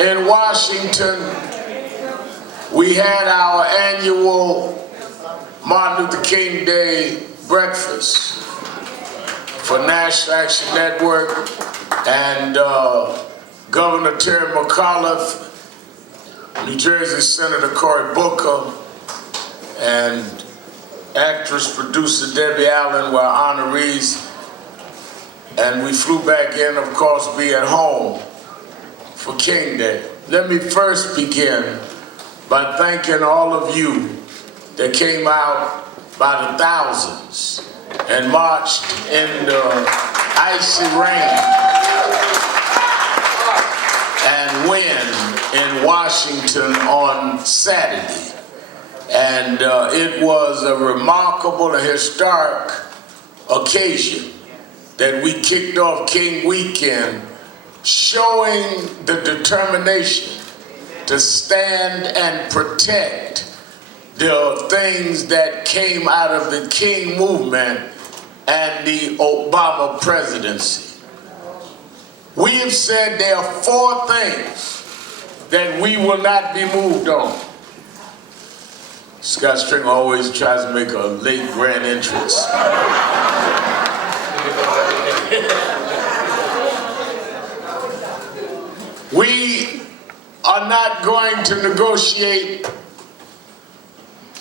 In Washington, we had our annual Martin Luther King Day breakfast for National Action Network, and Governor Terry McAuliffe, New Jersey Senator Cory Booker, and actress producer Debbie Allen were honorees, and we flew back in, of course, be at home for King Day. Let me first begin by thanking all of you that came out by the thousands and marched in the icy rain and wind in Washington on Saturday. And it was a remarkable and historic occasion that we kicked off King Weekend, showing the determination to stand and protect the things that came out of the King movement and the Obama presidency. We have said there are 4 things that we will not be moved on. Scott Stringer always tries to make a late grand entrance. We are not going to negotiate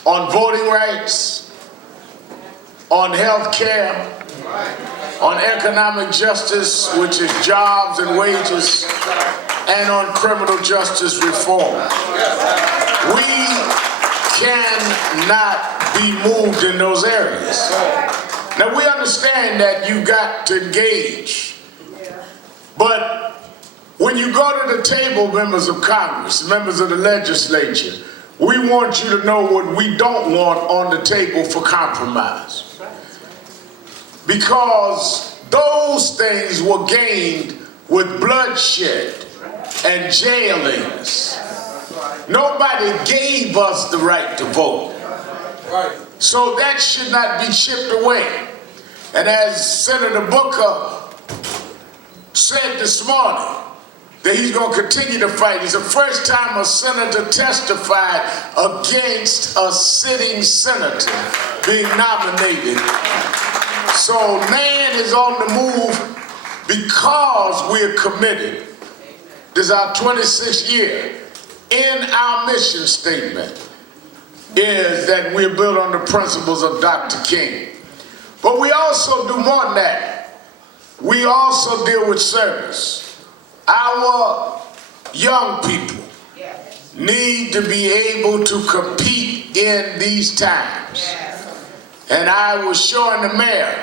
on voting rights, on health care, on economic justice, which is jobs and wages, and on criminal justice reform. We cannot be moved in those areas. Now, we understand that you've got to engage, but when you go to the table, members of Congress, members of the legislature, we want you to know what we don't want on the table for compromise. Because those things were gained with bloodshed and jailings. Nobody gave us the right to vote. So that should not be chipped away. And as Senator Booker said this morning, that he's going to continue to fight. It's the first time a senator testified against a sitting senator being nominated. So NAN is on the move because we're committed. This is our 26th year. In our mission statement is that we're built on the principles of Dr. King. But we also do more than that. We also deal with service. Our young people need to be able to compete in these times. And I was showing the mayor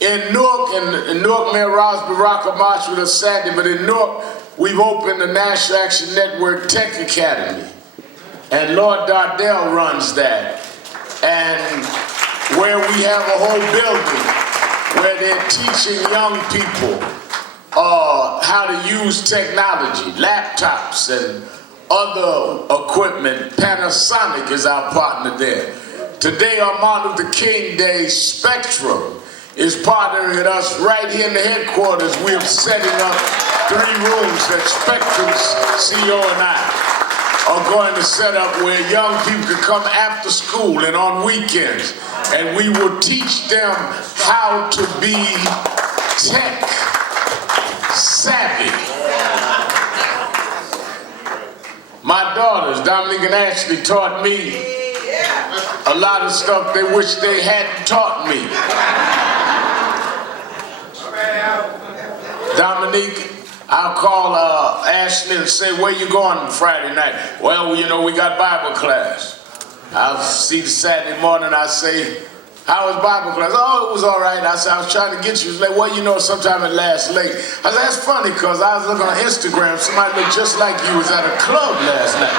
in Newark, and Newark Mayor Ross Baraka marched with us Saturday, but in Newark, we've opened the National Action Network Tech Academy. And Lord Dardell runs that. And where we have a whole building where they're teaching young people how to use technology, laptops and other equipment. Panasonic is our partner there. Today on Martin Luther King Day, Spectrum is partnering with us right here in the headquarters. We are setting up 3 rooms that Spectrum's CEO and I are going to set up where young people can come after school and on weekends, and we will teach them how to be tech savvy. My daughters, Dominique and Ashley, taught me a lot of stuff they wish they hadn't taught me. Dominique, I'll call Ashley and say, where you going Friday night? Well, you know, we got Bible class. I'll see the Saturday morning, I say, how was Bible class? Oh, it was all right. I said, I was trying to get you. She was like, well, you know, sometimes it lasts late. I said, that's funny, because I was looking on Instagram. Somebody looked just like you was at a club last night.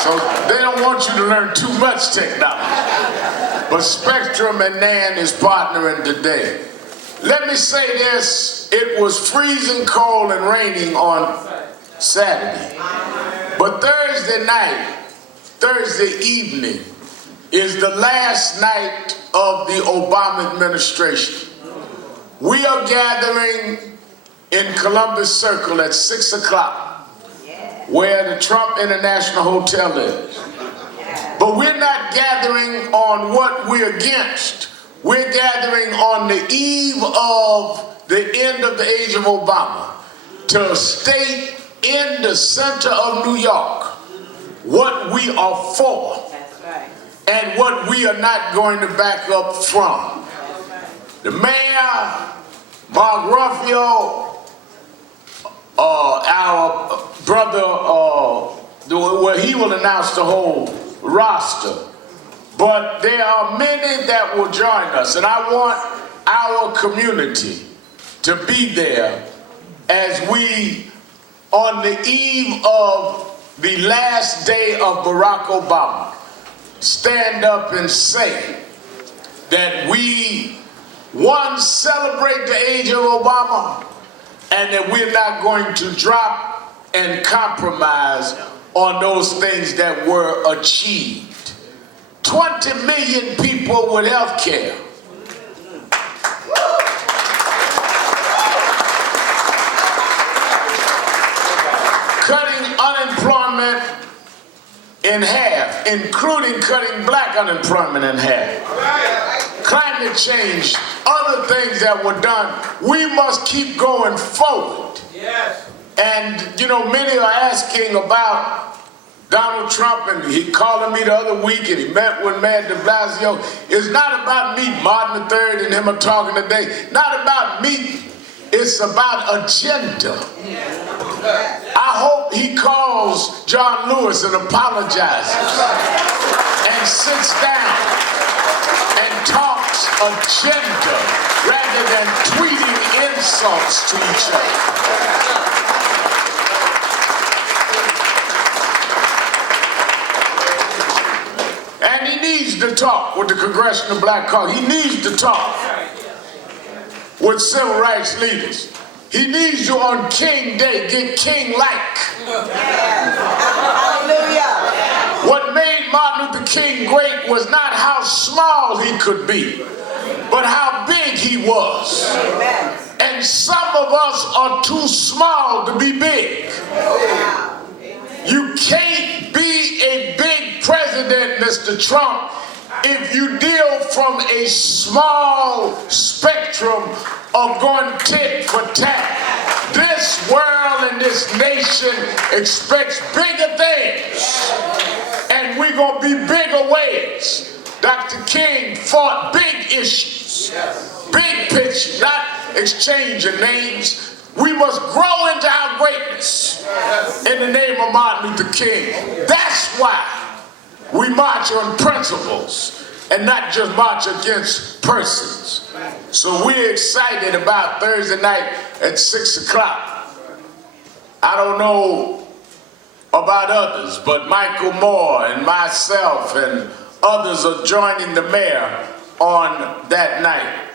So they don't want you to learn too much technology. But Spectrum and NAN is partnering today. Let me say this. It was freezing cold and raining on Saturday. But Thursday night, Thursday evening, is the last night of the Obama administration. We are gathering in Columbus Circle at 6 o'clock, where the Trump International Hotel is. But we're not gathering on what we're against. We're gathering on the eve of the end of the age of Obama to state in the center of New York what we are for and what we are not going to back up from. The mayor, Mark Ruffio, our brother, well, he will announce the whole roster. But there are many that will join us, and I want our community to be there as we, on the eve of the last day of Barack Obama, stand up and say that we, one, celebrate the age of Obama, and that we're not going to drop and compromise on those things that were achieved. 20 million people with health care. Cutting unemployment in half, including cutting black unemployment in half. Climate change, other things that were done. We must keep going forward. Yes. And, you know, many are asking about Donald Trump, and he called me the other week, and he met with Mayor de Blasio. It's not about me. Martin III and him are talking today. Not about me. It's about agenda. I hope he calls John Lewis and apologizes and sits down and talks agenda rather than tweeting insults to each other. And he needs to talk with the Congressional Black Caucus. He needs to talk with civil rights leaders. He needs you on King Day, get king-like. Hallelujah. What made Martin Luther King great was not how small he could be, but how big he was. Amen. And some of us are too small to be big. You can't be a big president, Mr. Trump, if you deal from a small spectrum of going tit for tat. This world and this nation expects bigger things, and we're going to be bigger ways. Dr. King fought big issues, big picture, not exchanging names. We must grow into our greatness in the name of Martin Luther King. That's why we march on principles and not just march against persons. So we're excited about Thursday night at 6 o'clock. I don't know about others, but Michael Moore and myself and others are joining the mayor on that night.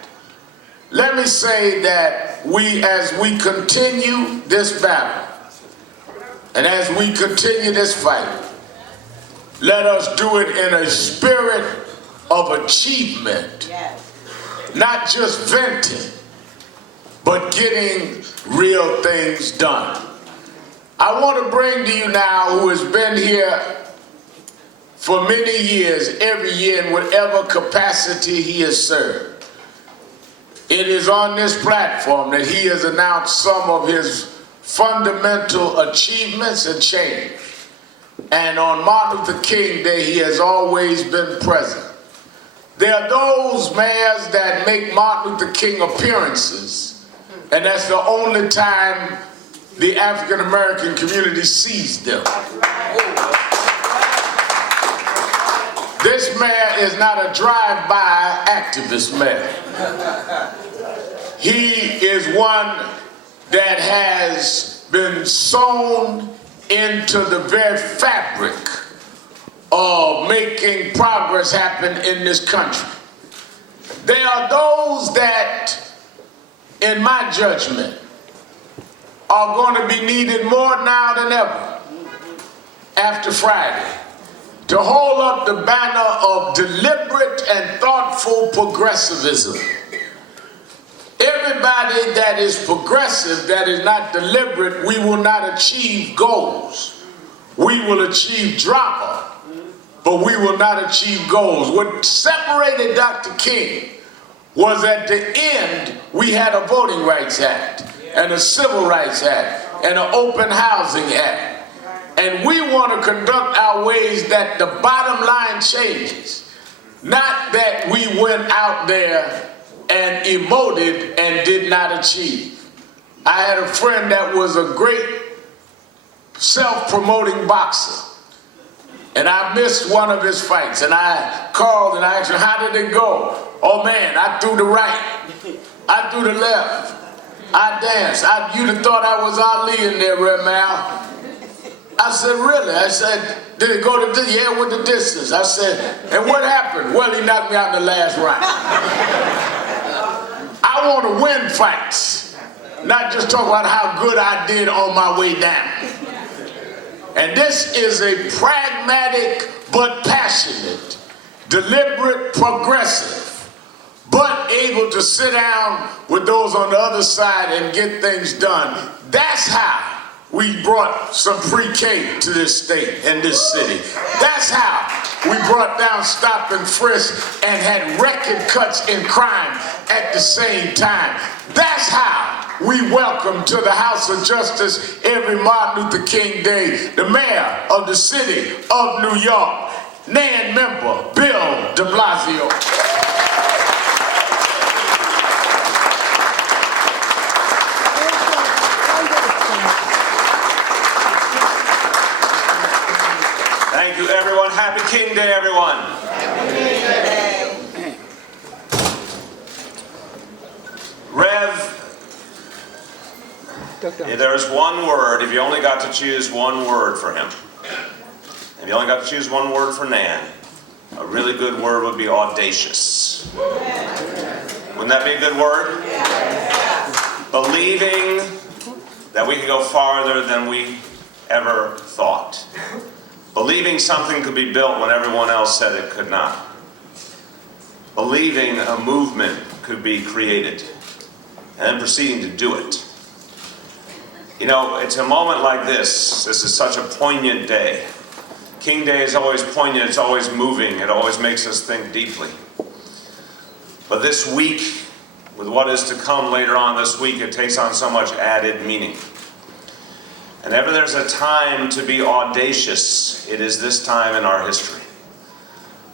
Let me say that as we continue this battle, and as we continue this fight, let us do it in a spirit of achievement, not just venting, but getting real things done. I want to bring to you now, who has been here for many years, every year in whatever capacity he has served. It is on this platform that he has announced some of his fundamental achievements and change. And on Martin Luther King Day, he has always been present. There are those mayors that make Martin Luther King appearances, and that's the only time the African American community sees them. This mayor is not a drive-by activist mayor. He is one that has been sewn into the very fabric of making progress happen in this country. There are those that, in my judgment, are going to be needed more now than ever after Friday to hold up the banner of deliberate and thoughtful progressivism. Every everybody that is progressive, that is not deliberate, we will not achieve goals. We will achieve drama, but we will not achieve goals. What separated Dr. King was at the end, we had a Voting Rights Act and a Civil Rights Act and an Open Housing Act. And we want to conduct our ways that the bottom line changes. Not that we went out there and emoted and did not achieve. I had a friend that was a great self-promoting boxer. And I missed one of his fights. And I called and I asked him, how did it go? Oh man, I threw the right. I threw the left. I danced. You'd have thought I was Ali in there, Red Mal. I said, really? I said, did it go to this? Yeah, with the distance. I said, and what happened? Well, he knocked me out in the last round. I want to win fights, not just talk about how good I did on my way down. And this is a pragmatic but passionate, deliberate, progressive, but able to sit down with those on the other side and get things done. That's how we brought some pre-K to this state and this city. That's how we brought down stop and frisk and had record cuts in crime at the same time. That's how we welcome to the House of Justice every Martin Luther King Day the mayor of the city of New York, NAN member Bill de Blasio. Thank you, everyone. Happy King Day, everyone. Happy King Day. Rev, there's one word, if you only got to choose one word for him, if you only got to choose one word for Nan, a really good word would be audacious. Wouldn't that be a good word? Believing that we could go farther than we ever thought. Believing something could be built when everyone else said it could not. Believing a movement could be created and then proceeding to do it. You know, it's a moment like this. This is such a poignant day. King Day is always poignant, it's always moving, it always makes us think deeply. But this week, with what is to come later on this week, it takes on so much added meaning. And ever there's a time to be audacious, it is this time in our history.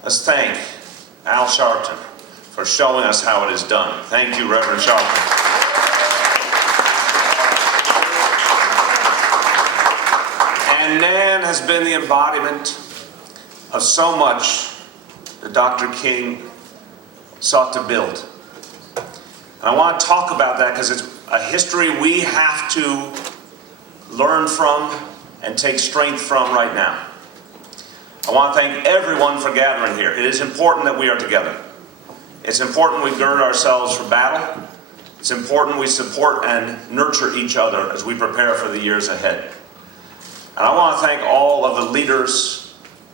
Let's thank Al Sharpton for showing us how it is done. Thank you, Reverend Sharpton. And Nan has been the embodiment of so much that Dr. King sought to build. And I want to talk about that because it's a history we have to learn from and take strength from right now. I want to thank everyone for gathering here. It is important that we are together. It's important we gird ourselves for battle. It's important we support and nurture each other as we prepare for the years ahead. And I want to thank all of the leaders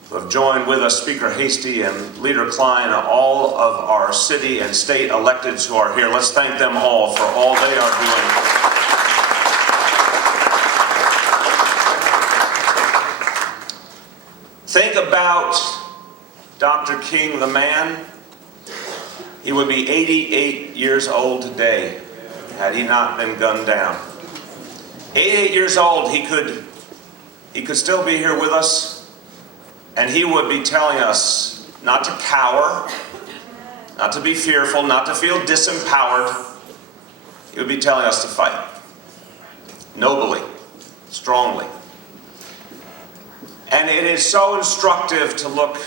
who have joined with us, Speaker Hasty and Leader Klein, and all of our city and state electeds who are here. Let's thank them all for all they are doing. Think about Dr. King, the man. He would be 88 years old today had he not been gunned down. 88 years old, he could still be here with us, and he would be telling us not to cower, not to be fearful, not to feel disempowered. He would be telling us to fight nobly, strongly. And it is so instructive to look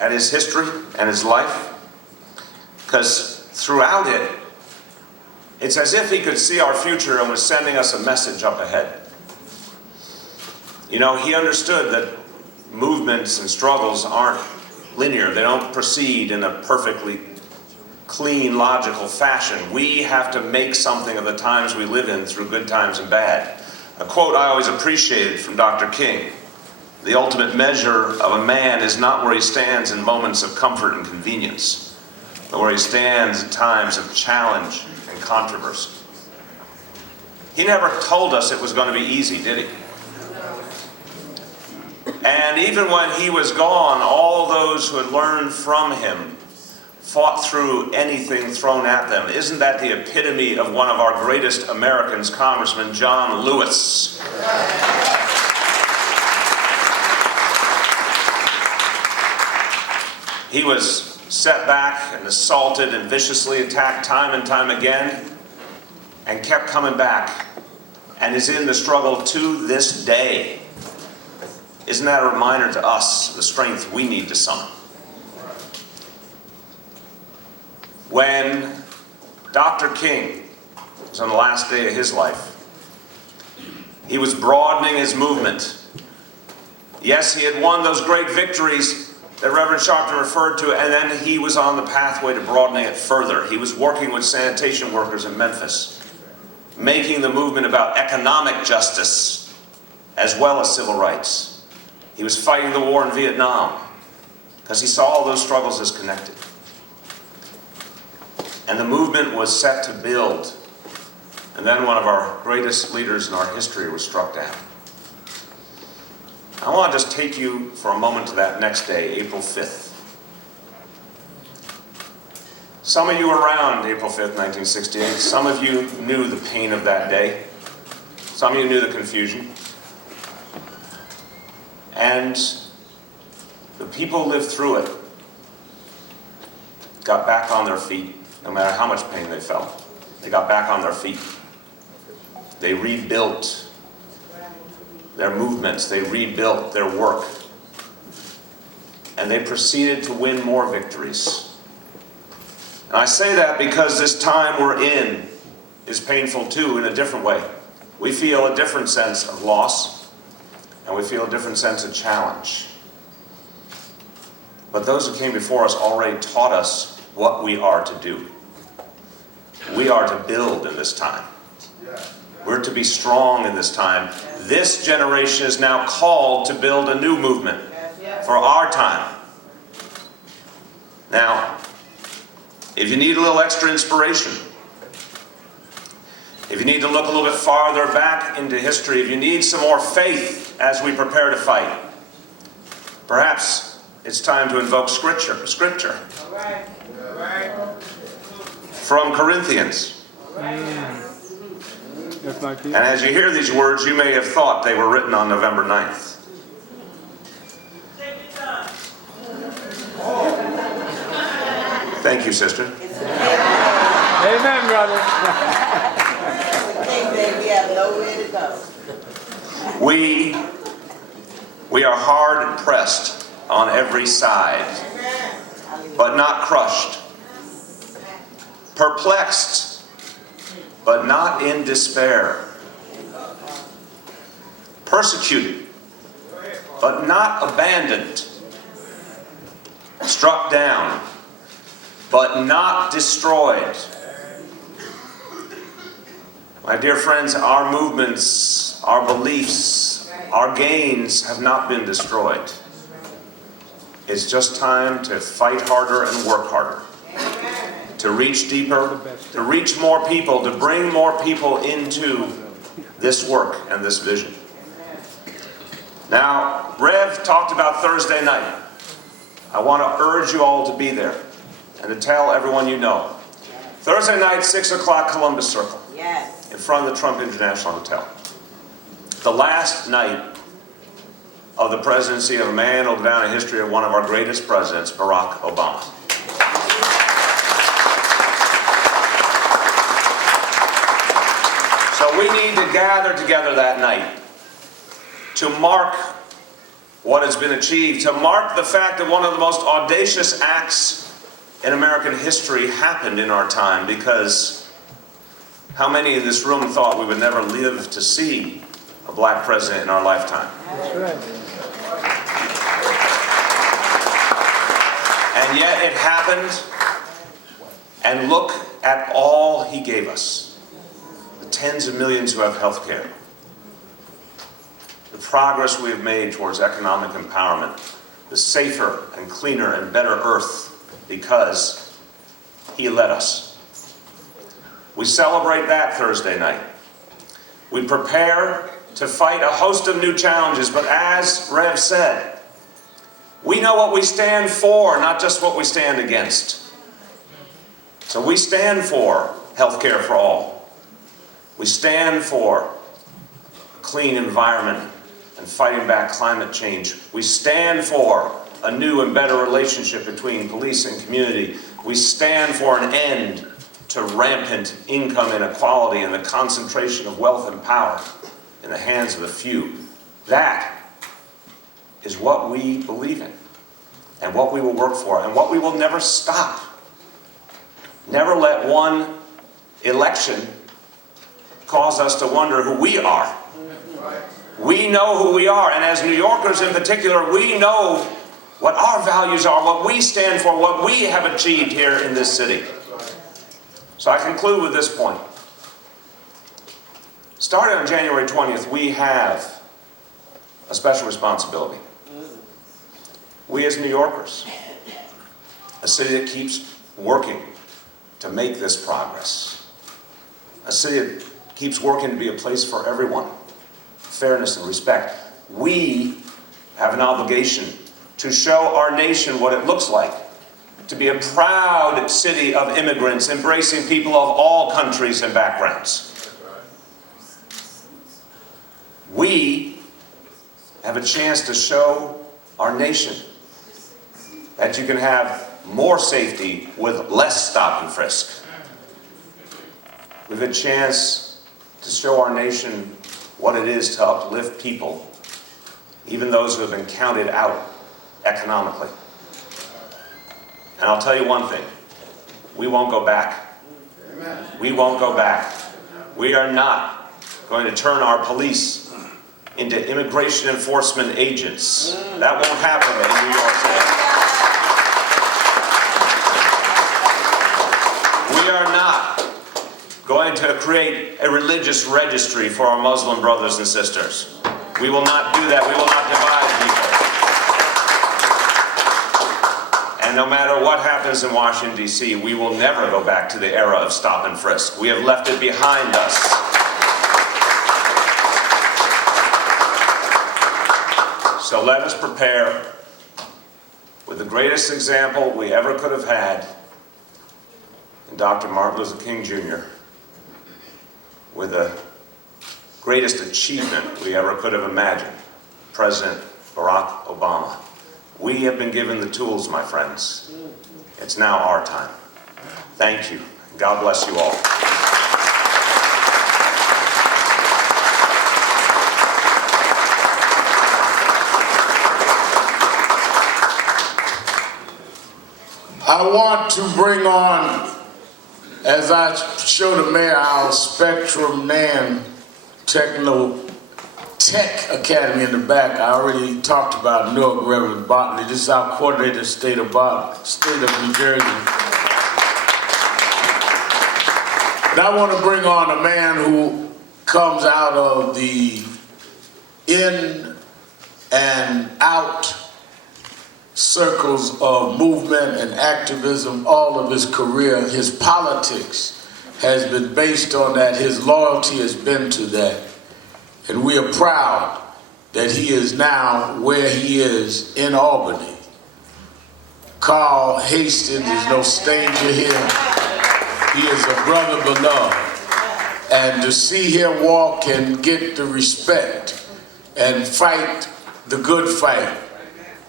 at his history and his life, because throughout it, it's as if he could see our future and was sending us a message up ahead. You know, he understood that movements and struggles aren't linear. They don't proceed in a perfectly clean, logical fashion. We have to make something of the times we live in through good times and bad. A quote I always appreciated from Dr. King: "The ultimate measure of a man is not where he stands in moments of comfort and convenience, but where he stands at times of challenge and and controversy. He never told us it was going to be easy, did he? And even when he was gone, all those who had learned from him fought through anything thrown at them. Isn't that the epitome of one of our greatest Americans, Congressman John Lewis? He was set back and assaulted and viciously attacked time and time again, and kept coming back, and is in the struggle to this day. Isn't that a reminder to us of the strength we need to summon? When Dr. King was on the last day of his life, he was broadening his movement. Yes, he had won those great victories that Reverend Sharpton referred to, and then he was on the pathway to broadening it further. He was working with sanitation workers in Memphis, making the movement about economic justice as well as civil rights. He was fighting the war in Vietnam because he saw all those struggles as connected. And the movement was set to build. And then one of our greatest leaders in our history was struck down. I want to just take you for a moment to that next day, April 5th. Some of you were around April 5th, 1968. Some of you knew the pain of that day. Some of you knew the confusion. And the people who lived through it got back on their feet, no matter how much pain they felt. They got back on their feet. They rebuilt their movements. They rebuilt their work. And they proceeded to win more victories. And I say that because this time we're in is painful too, in a different way. We feel a different sense of loss, and we feel a different sense of challenge. But those who came before us already taught us what we are to do. We are to build in this time. We're to be strong in this time. This generation is now called to build a new movement for our time. Now, if you need a little extra inspiration, if you need to look a little bit farther back into history, if you need some more faith as we prepare to fight, perhaps it's time to invoke Scripture. All right. From Corinthians. And as you hear these words, you may have thought they were written on November 9th. Thank you, sister. Amen, brother. We have nowhere to go. We are hard pressed on every side, but not crushed. Perplexed, but not in despair. Persecuted, but not abandoned. Struck down, but not destroyed. My dear friends, our movements, our beliefs, our gains have not been destroyed. It's just time to fight harder and work harder. To reach deeper, to reach more people, to bring more people into this work and this vision. Now, Rev talked about Thursday night. I want to urge you all to be there and to tell everyone you know. Thursday night, 6 o'clock, Columbus Circle. Yes. In front of the Trump International Hotel. The last night of the presidency of a man who will go down in history of one of our greatest presidents, Barack Obama. So we need to gather together that night to mark what has been achieved, to mark the fact that one of the most audacious acts in American history happened in our time, because how many in this room thought we would never live to see a black president in our lifetime? That's right. And yet it happened, and look at all he gave us. The tens of millions who have health care. The progress we have made towards economic empowerment. The safer and cleaner and better earth, because he led us. We celebrate that Thursday night. We prepare to fight a host of new challenges, but as Rev said, we know what we stand for, not just what we stand against. So we stand for health care for all. We stand for a clean environment and fighting back climate change. We stand for a new and better relationship between police and community. We stand for an end to rampant income inequality and the concentration of wealth and power in the hands of a few. That is what we believe in and what we will work for and what we will never stop. Never let one election cause us to wonder who we are. We know who we are, and as New Yorkers in particular, we know what our values are, what we stand for, what we have achieved here in this city. So I conclude with this point. Starting on January 20th, we have a special responsibility. We as New Yorkers, a city that keeps working to make this progress, a city that keeps working to be a place for everyone, fairness and respect. We have an obligation to show our nation what it looks like to be a proud city of immigrants, embracing people of all countries and backgrounds. We have a chance to show our nation that you can have more safety with less stop and frisk. We have a chance to show our nation what it is to uplift people, even those who have been counted out economically. And I'll tell you one thing, we won't go back. We won't go back. We are not going to turn our police into immigration enforcement agents. That won't happen in New York City. We are not going to create a religious registry for our Muslim brothers and sisters. We will not do that. We will not divide people. And no matter what happens in Washington, D.C., we will never go back to the era of stop and frisk. We have left it behind us. So let us prepare with the greatest example we ever could have had in Dr. Martin Luther King Jr., with the greatest achievement we ever could have imagined, President Barack Obama. We have been given the tools, my friends. It's now our time. Thank you. God bless you all. I want to bring on, as I show the mayor, our Spectrum NAN Tech Academy in the back. I already talked about Newark Reverend Bartley. This is our coordinator, state of New Jersey. And I want to bring on a man who comes out of the in and out circles of movement and activism. All of his career, his politics has been based on that. His loyalty has been to that. And we are proud that he is now where he is in Albany. Carl Hastings is no stranger here. He is a brother beloved. And to see him walk and get the respect and fight the good fight,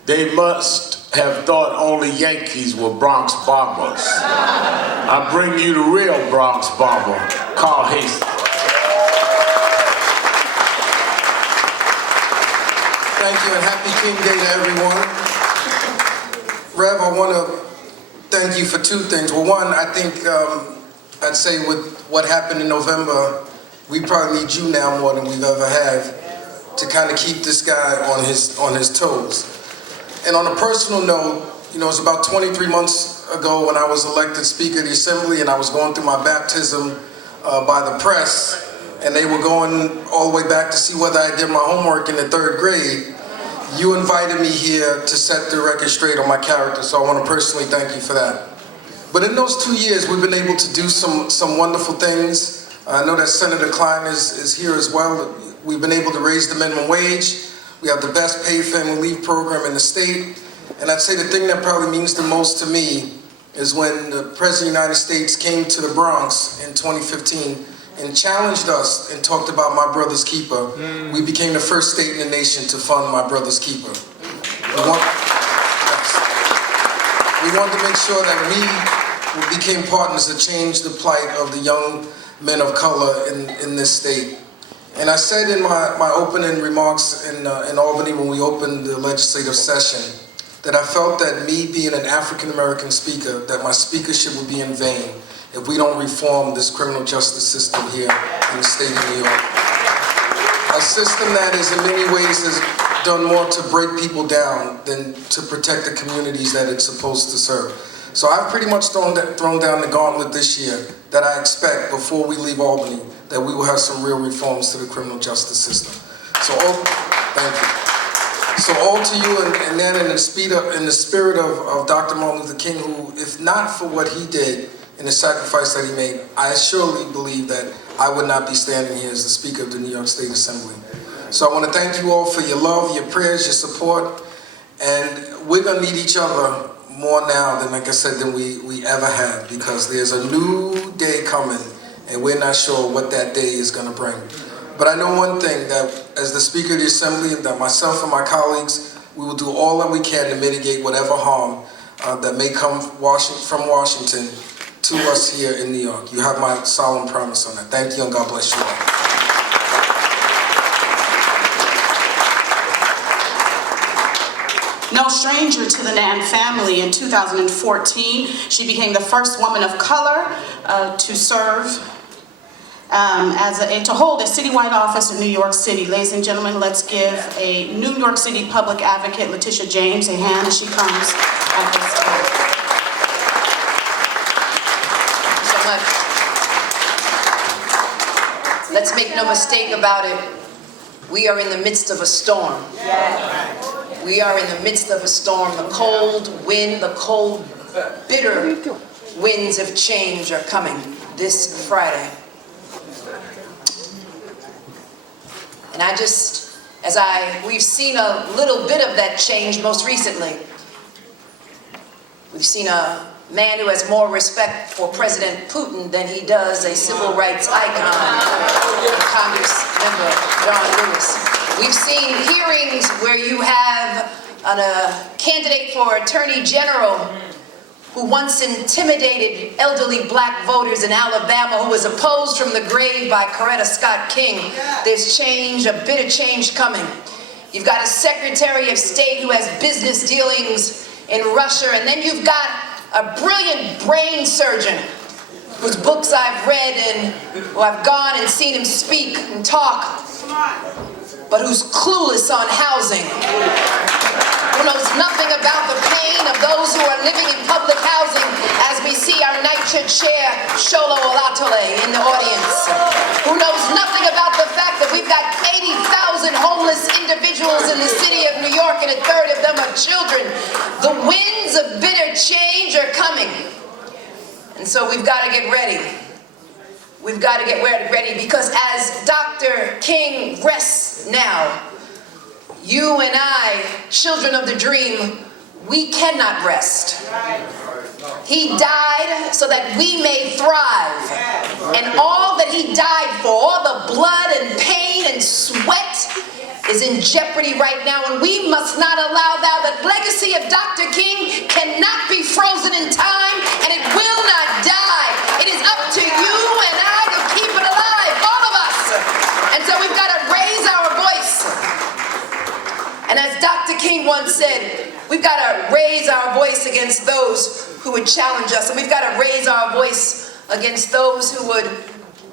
they must have thought only Yankees were Bronx Bombers. I bring you the real Bronx Bomber, Carl Hastings. Thank you, and happy King Day to everyone. Rev, I want to thank you for two things. Well, one, I think I'd say with what happened in November, we probably need you now more than we've ever had to kind of keep this guy on his toes. And on a personal note, you know, it was about 23 months ago when I was elected Speaker of the Assembly, and I was going through my baptism by the press, and they were going all the way back to see whether I did my homework in the 3rd grade. You invited me here to set the record straight on my character, so I want to personally thank you for that. But in those 2 years, we've been able to do some wonderful things. I know that Senator Klein is here as well. We've been able to raise the minimum wage. We have the best paid family leave program in the state. And I'd say the thing that probably means the most to me is when the President of the United States came to the Bronx in 2015 and challenged us and talked about My Brother's Keeper. We became the first state in the nation to fund My Brother's Keeper. We wanted to make sure that we became partners to change the plight of the young men of color in this state. And I said in my opening remarks in Albany when we opened the legislative session that I felt that me being an African-American speaker, that my speakership would be in vain if we don't reform this criminal justice system here in the state of New York. A system that is in many ways has done more to break people down than to protect the communities that it's supposed to serve. So I've pretty much thrown down the gauntlet this year that I expect before we leave Albany that we will have some real reforms to the criminal justice system. So thank you. So all to you, and then in the spirit of Dr. Martin Luther King, who, if not for what he did and the sacrifice that he made, I surely believe that I would not be standing here as the Speaker of the New York State Assembly. So I want to thank you all for your love, your prayers, your support, and we're going to need each other more now than, like I said, than we ever have, because there's a new day coming, and we're not sure what that day is going to bring. But I know one thing, that as the Speaker of the Assembly, that myself and my colleagues, we will do all that we can to mitigate whatever harm that may come from Washington to us here in New York. You have my solemn promise on that. Thank you, and God bless you all. No stranger to the NAN family, in 2014, she became the first woman of color to serve to hold a citywide office in New York City. Ladies and gentlemen, let's give a New York City public advocate, Letitia James, a hand as she comes at this time. Thank you so much. Let's make no mistake about it. We are in the midst of a storm. We are in the midst of a storm. The cold wind, the cold, bitter winds of change are coming this Friday. And we've seen a little bit of that change most recently. We've seen a man who has more respect for President Putin than he does a civil rights icon, Congress member John Lewis. We've seen hearings where you have a candidate for Attorney General who once intimidated elderly black voters in Alabama, who was opposed from the grave by Coretta Scott King. There's change, a bit of change coming. You've got a Secretary of State who has business dealings in Russia, and then you've got a brilliant brain surgeon whose books I've read and who I've gone and seen him speak and talk, but who's clueless on housing, who knows nothing about the pain of those who are living in public housing, as we see our NYCHA chair, Sholo Olatole, in the audience, who knows nothing about the fact that we've got 80,000 homeless individuals in the city of New York, and a third of them are children. The winds of bitter change are coming. And so we've got to get ready. We've got to get ready, because as Dr. King rests now, you and I, children of the dream, we cannot rest. He died so that we may thrive. And all that he died for, all the blood and pain and sweat, is in jeopardy right now, and we must not allow that. The legacy of Dr. King cannot be frozen in time, and it will not die. It is up to you and I to keep it alive, all of us. And so we've got to raise our voice. And as Dr. King once said, we've got to raise our voice against those who would challenge us, and we've got to raise our voice against those who would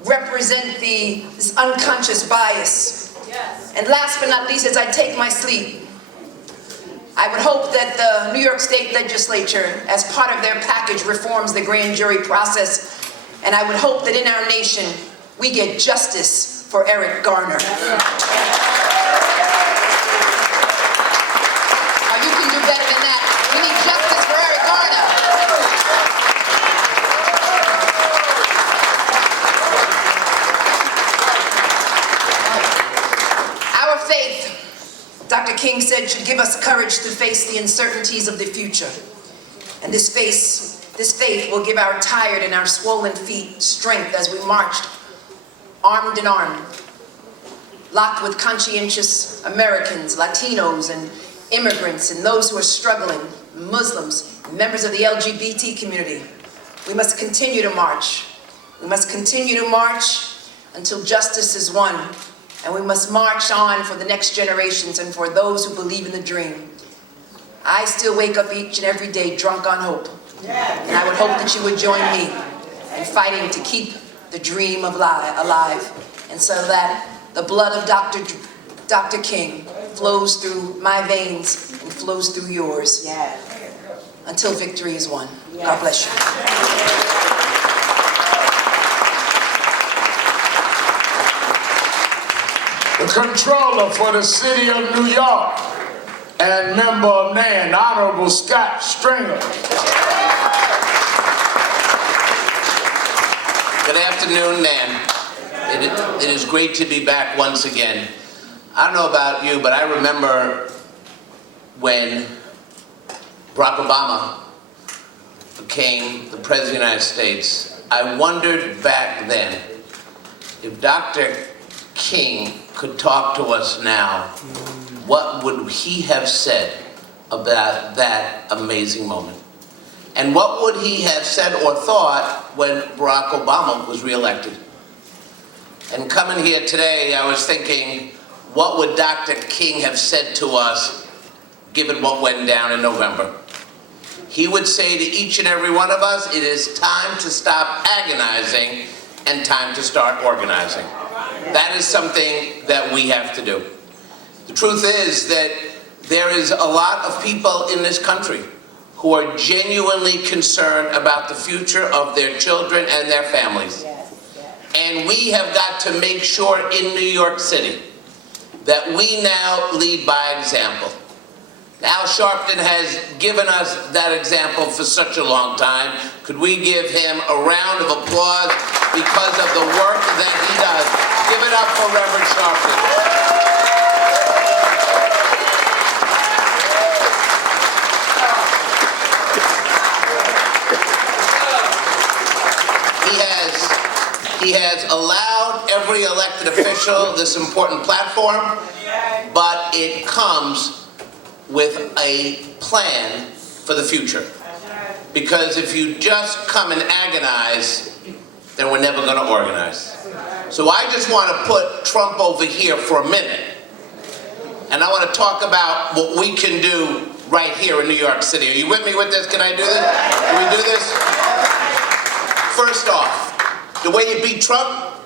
represent this unconscious bias. And last but not least, as I take my sleep, I would hope that the New York State Legislature, as part of their package, reforms the grand jury process. And I would hope that in our nation, we get justice for Eric Garner. You can do better than that. We need justice for Eric Garner. Dr. King said should give us courage to face the uncertainties of the future. And this faith will give our tired and our swollen feet strength as we marched armed and armed, locked with conscientious Americans, Latinos, and immigrants, and those who are struggling, Muslims, members of the LGBT community. We must continue to march. We must continue to march until justice is won. And we must march on for the next generations and for those who believe in the dream. I still wake up each and every day drunk on hope. And I would hope that you would join me in fighting to keep the dream alive. And so that the blood of Dr. King flows through my veins and flows through yours. Yes. Until victory is won. God bless you. The controller for the city of New York and member of NAN, Honorable Scott Stringer. Good afternoon, NAN. It is great to be back once again. I don't know about you, but I remember when Barack Obama became the President of the United States. I wondered back then if Dr. King could talk to us now, what would he have said about that amazing moment? And what would he have said or thought when Barack Obama was reelected? And coming here today, I was thinking, what would Dr. King have said to us given what went down in November? He would say to each and every one of us, it is time to stop agonizing and time to start organizing. That is something that we have to do. The truth is that there is a lot of people in this country who are genuinely concerned about the future of their children and their families. And we have got to make sure in New York City that we now lead by example. Al Sharpton has given us that example for such a long time. Could we give him a round of applause because of the work that he does? Give it up for Reverend Sharpton. He has allowed every elected official this important platform, but it comes with a plan for the future. Because if you just come and agonize, then we're never going to organize. So I just want to put Trump over here for a minute. And I want to talk about what we can do right here in New York City. Are you with me with this? Can I do this? Can we do this? First off, the way you beat Trump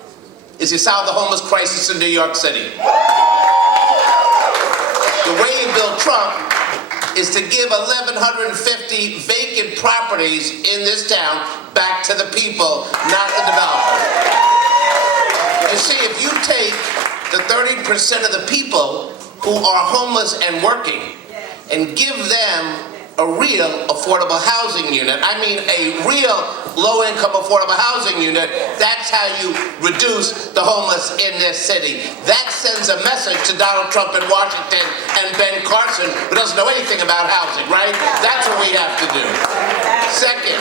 is you solve the homeless crisis in New York City. The way you build Trump is to give 1,150 vacant properties in this town back to the people, not the developers. You see, if you take the 30% of the people who are homeless and working and give them a real affordable housing unit, I mean a real low-income affordable housing unit, that's how you reduce the homeless in this city. That sends a message to Donald Trump in Washington and Ben Carson, who doesn't know anything about housing, right? That's what we have to do. Second,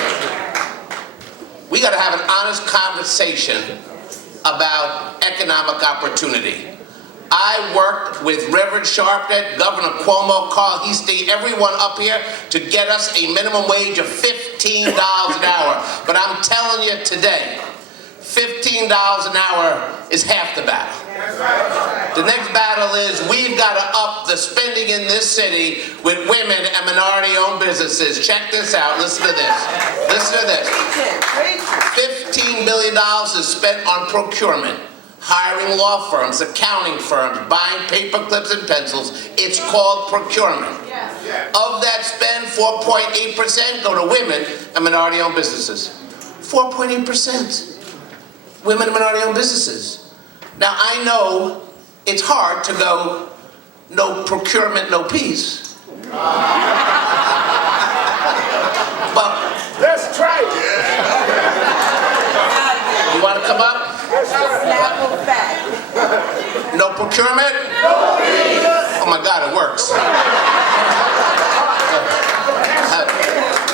we got to have an honest conversation about economic opportunity. I worked with Reverend Sharpton, Governor Cuomo, Carl Heastie, everyone up here to get us a minimum wage of $15 an hour. But I'm telling you today, $15 an hour is half the battle. The next battle is we've got to up the spending in this city with women and minority-owned businesses. Check this out. Listen to this. Listen to this. $15 billion is spent on procurement. Hiring law firms, accounting firms, buying paper clips and pencils. It's called procurement. Of that spend, 4.8% go to women and minority-owned businesses. 4.8%. Women and minority-owned businesses. Now, I know it's hard to go, no procurement, no peace. But Let's try it. you want to come up? Snap back. No procurement? No peace. my God, it works.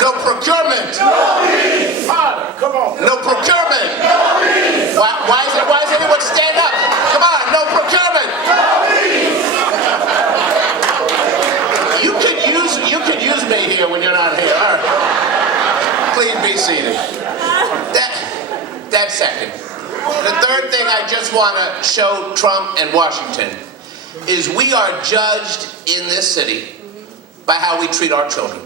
No procurement. Come on. No procurement. Why is anyone stand up? Come on, no procurement. You could use me here when you're not here. All right. Please be seated. That's second. The third thing I just want to show Trump and Washington is we are judged in this city by how we treat our children.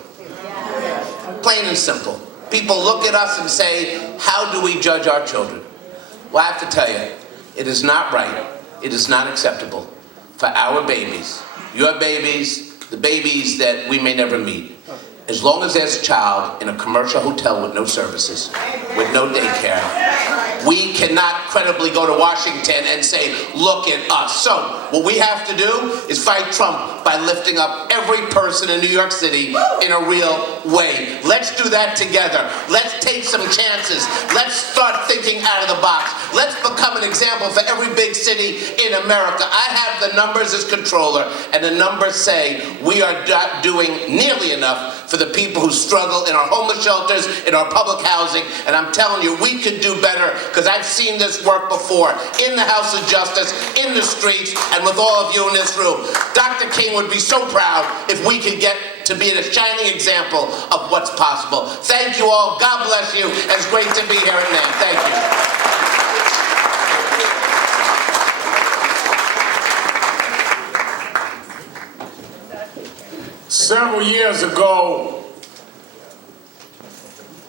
Plain and simple. People look at us and say, how do we judge our children? Well, I have to tell you, it is not right, it is not acceptable for our babies, your babies, the babies that we may never meet. As long as there's a child in a commercial hotel with no services, with no daycare, we cannot credibly go to Washington and say, look at us. So what we have to do is fight Trump by lifting up every person in New York City in a real way. Let's do that together. Let's take some chances. Let's start thinking out of the box. Let's become an example for every big city in America. I have the numbers as controller, and the numbers say we are not doing nearly enough for the people who struggle in our homeless shelters, in our public housing, and I'm telling you, we could do better, because I've seen this work before, in the House of Justice, in the streets, and with all of you in this room. Dr. King would be so proud if we could get to be a shining example of what's possible. Thank you all. God bless you. It's great to be here at NAN. Thank you. Several years ago,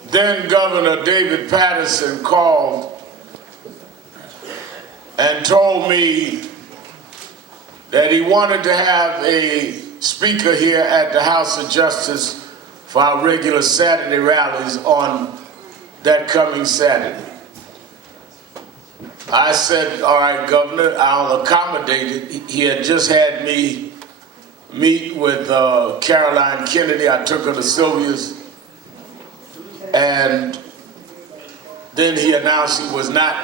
then Governor David Patterson called and told me that he wanted to have a speaker here at the House of Justice for our regular Saturday rallies on that coming Saturday. I said, all right, Governor, I'll accommodate it. He had just had me meet with Caroline Kennedy. I took her to Sylvia's, and then he announced he was not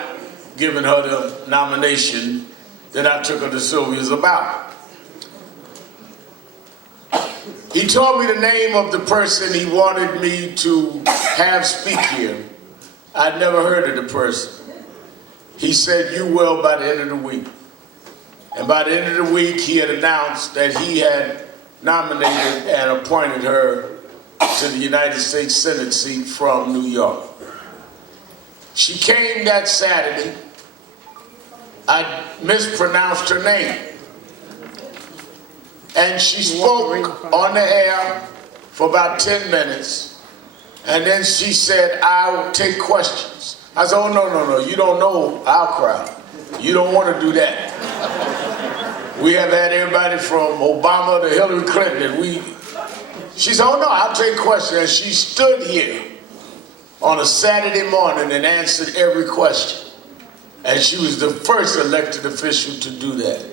giving her the nomination that I took her to Sylvia's about. He told me the name of the person he wanted me to have speak here. I'd never heard of the person. He said, you will by the end of the week. And by the end of the week, he had announced that he had nominated and appointed her to the United States Senate seat from New York. She came that Saturday. I mispronounced her name. And she spoke on the air for about 10 minutes. And then she said, I'll take questions. I said, oh, no, you don't know our crowd. You don't want to do that. We have had everybody from Obama to Hillary Clinton, and she said, oh no, I'll take questions. And she stood here on a Saturday morning and answered every question. And she was the first elected official to do that.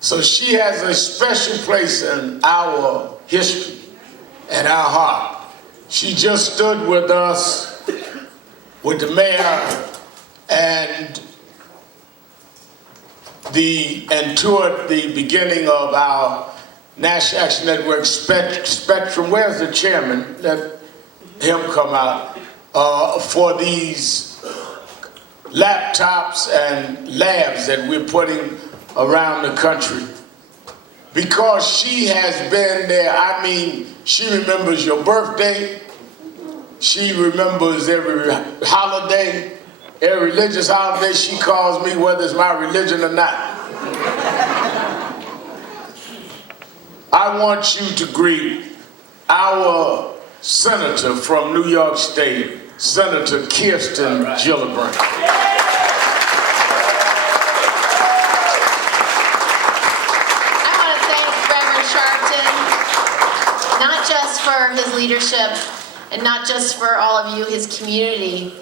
So she has a special place in our history and our heart. She just stood with us, with the mayor, and toured the beginning of our National Action Network Spectrum. Where's the chairman? Let him come out for these laptops and labs that we're putting around the country. Because she has been there, I mean, she remembers your birthday, she remembers every holiday, every religious holiday. She calls me whether it's my religion or not. I want you to greet our senator from New York State, Senator Kirsten Gillibrand. I want to thank Reverend Sharpton, not just for his leadership and not just for all of you, his community,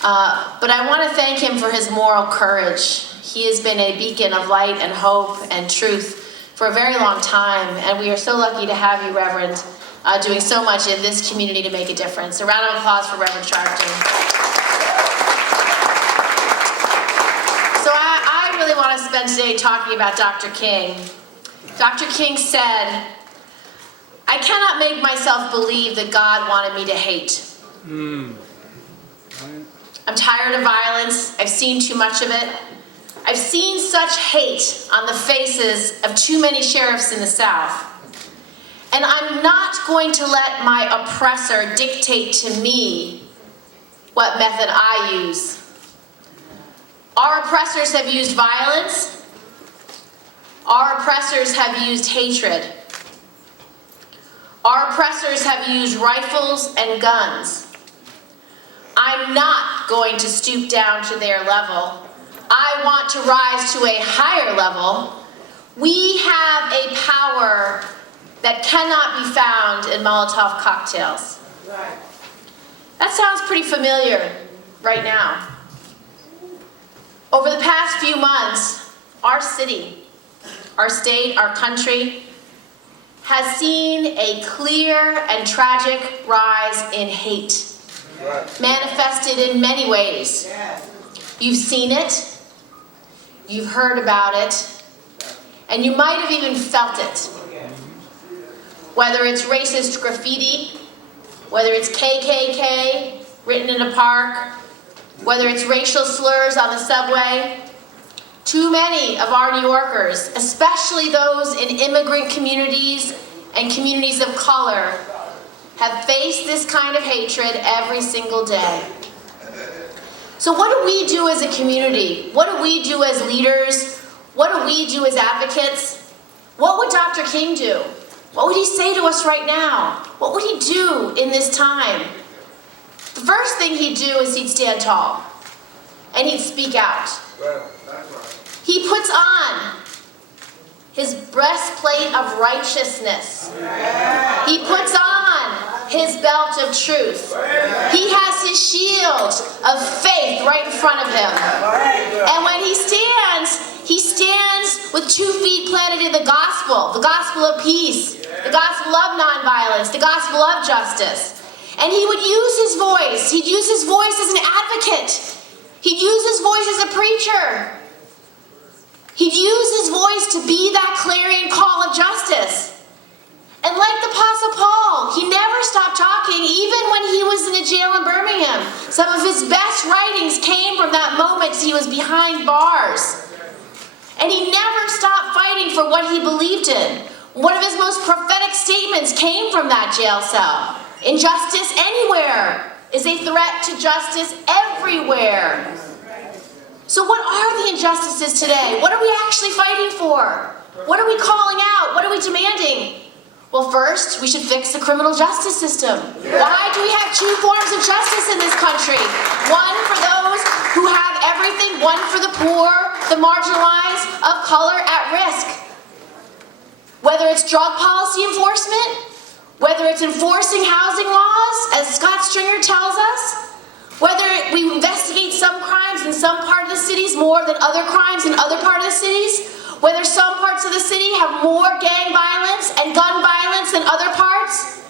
but I want to thank him for his moral courage. He has been a beacon of light and hope and truth for a very long time, and we are so lucky to have you, Reverend, doing so much in this community to make a difference. A round of applause for Reverend Sharpton. So I really want to spend today talking about Dr. King. Dr. King said, "I cannot make myself believe that God wanted me to hate. I'm tired of violence. I've seen too much of it. I've seen such hate on the faces of too many sheriffs in the South. And I'm not going to let my oppressor dictate to me what method I use. Our oppressors have used violence. Our oppressors have used hatred. Our oppressors have used rifles and guns. I'm not going to stoop down to their level. I want to rise to a higher level. We have a power that cannot be found in Molotov cocktails." That sounds pretty familiar right now. Over the past few months, our city, our state, our country has seen a clear and tragic rise in hate, manifested in many ways. You've seen it, you've heard about it, and you might have even felt it. Whether it's racist graffiti, whether it's KKK written in a park, whether it's racial slurs on the subway, too many of our New Yorkers, especially those in immigrant communities and communities of color, have faced this kind of hatred every single day. So what do we do as a community? What do we do as leaders? What do we do as advocates? What would Dr. King do? What would he say to us right now? What would he do in this time? The first thing he'd do is he'd stand tall and he'd speak out. He puts on his breastplate of righteousness. He puts on his belt of truth. He has his shield of faith right in front of him. And when he stands with 2 feet planted in the gospel of peace, the gospel of nonviolence, the gospel of justice. And he would use his voice. He'd use his voice as an advocate. He'd use his voice as a preacher. He'd use his voice to be that clarion call of justice. And like the Apostle Paul, he never stopped talking, even when he was in a jail in Birmingham. Some of his best writings came from that moment he was behind bars. And he never stopped fighting for what he believed in. One of his most prophetic statements came from that jail cell. Injustice anywhere is a threat to justice everywhere. So what are the injustices today? What are we actually fighting for? What are we calling out? What are we demanding? Well, first, we should fix the criminal justice system. Why do we have 2 forms of justice in this country? One for those who have everything, one for the poor, the marginalized, of color, at risk. Whether it's drug policy enforcement, whether it's enforcing housing laws, as Scott Stringer tells us, whether we investigate some crimes in some part of the cities more than other crimes in other part of the cities, whether some parts of the city have more gang violence and gun violence than other parts.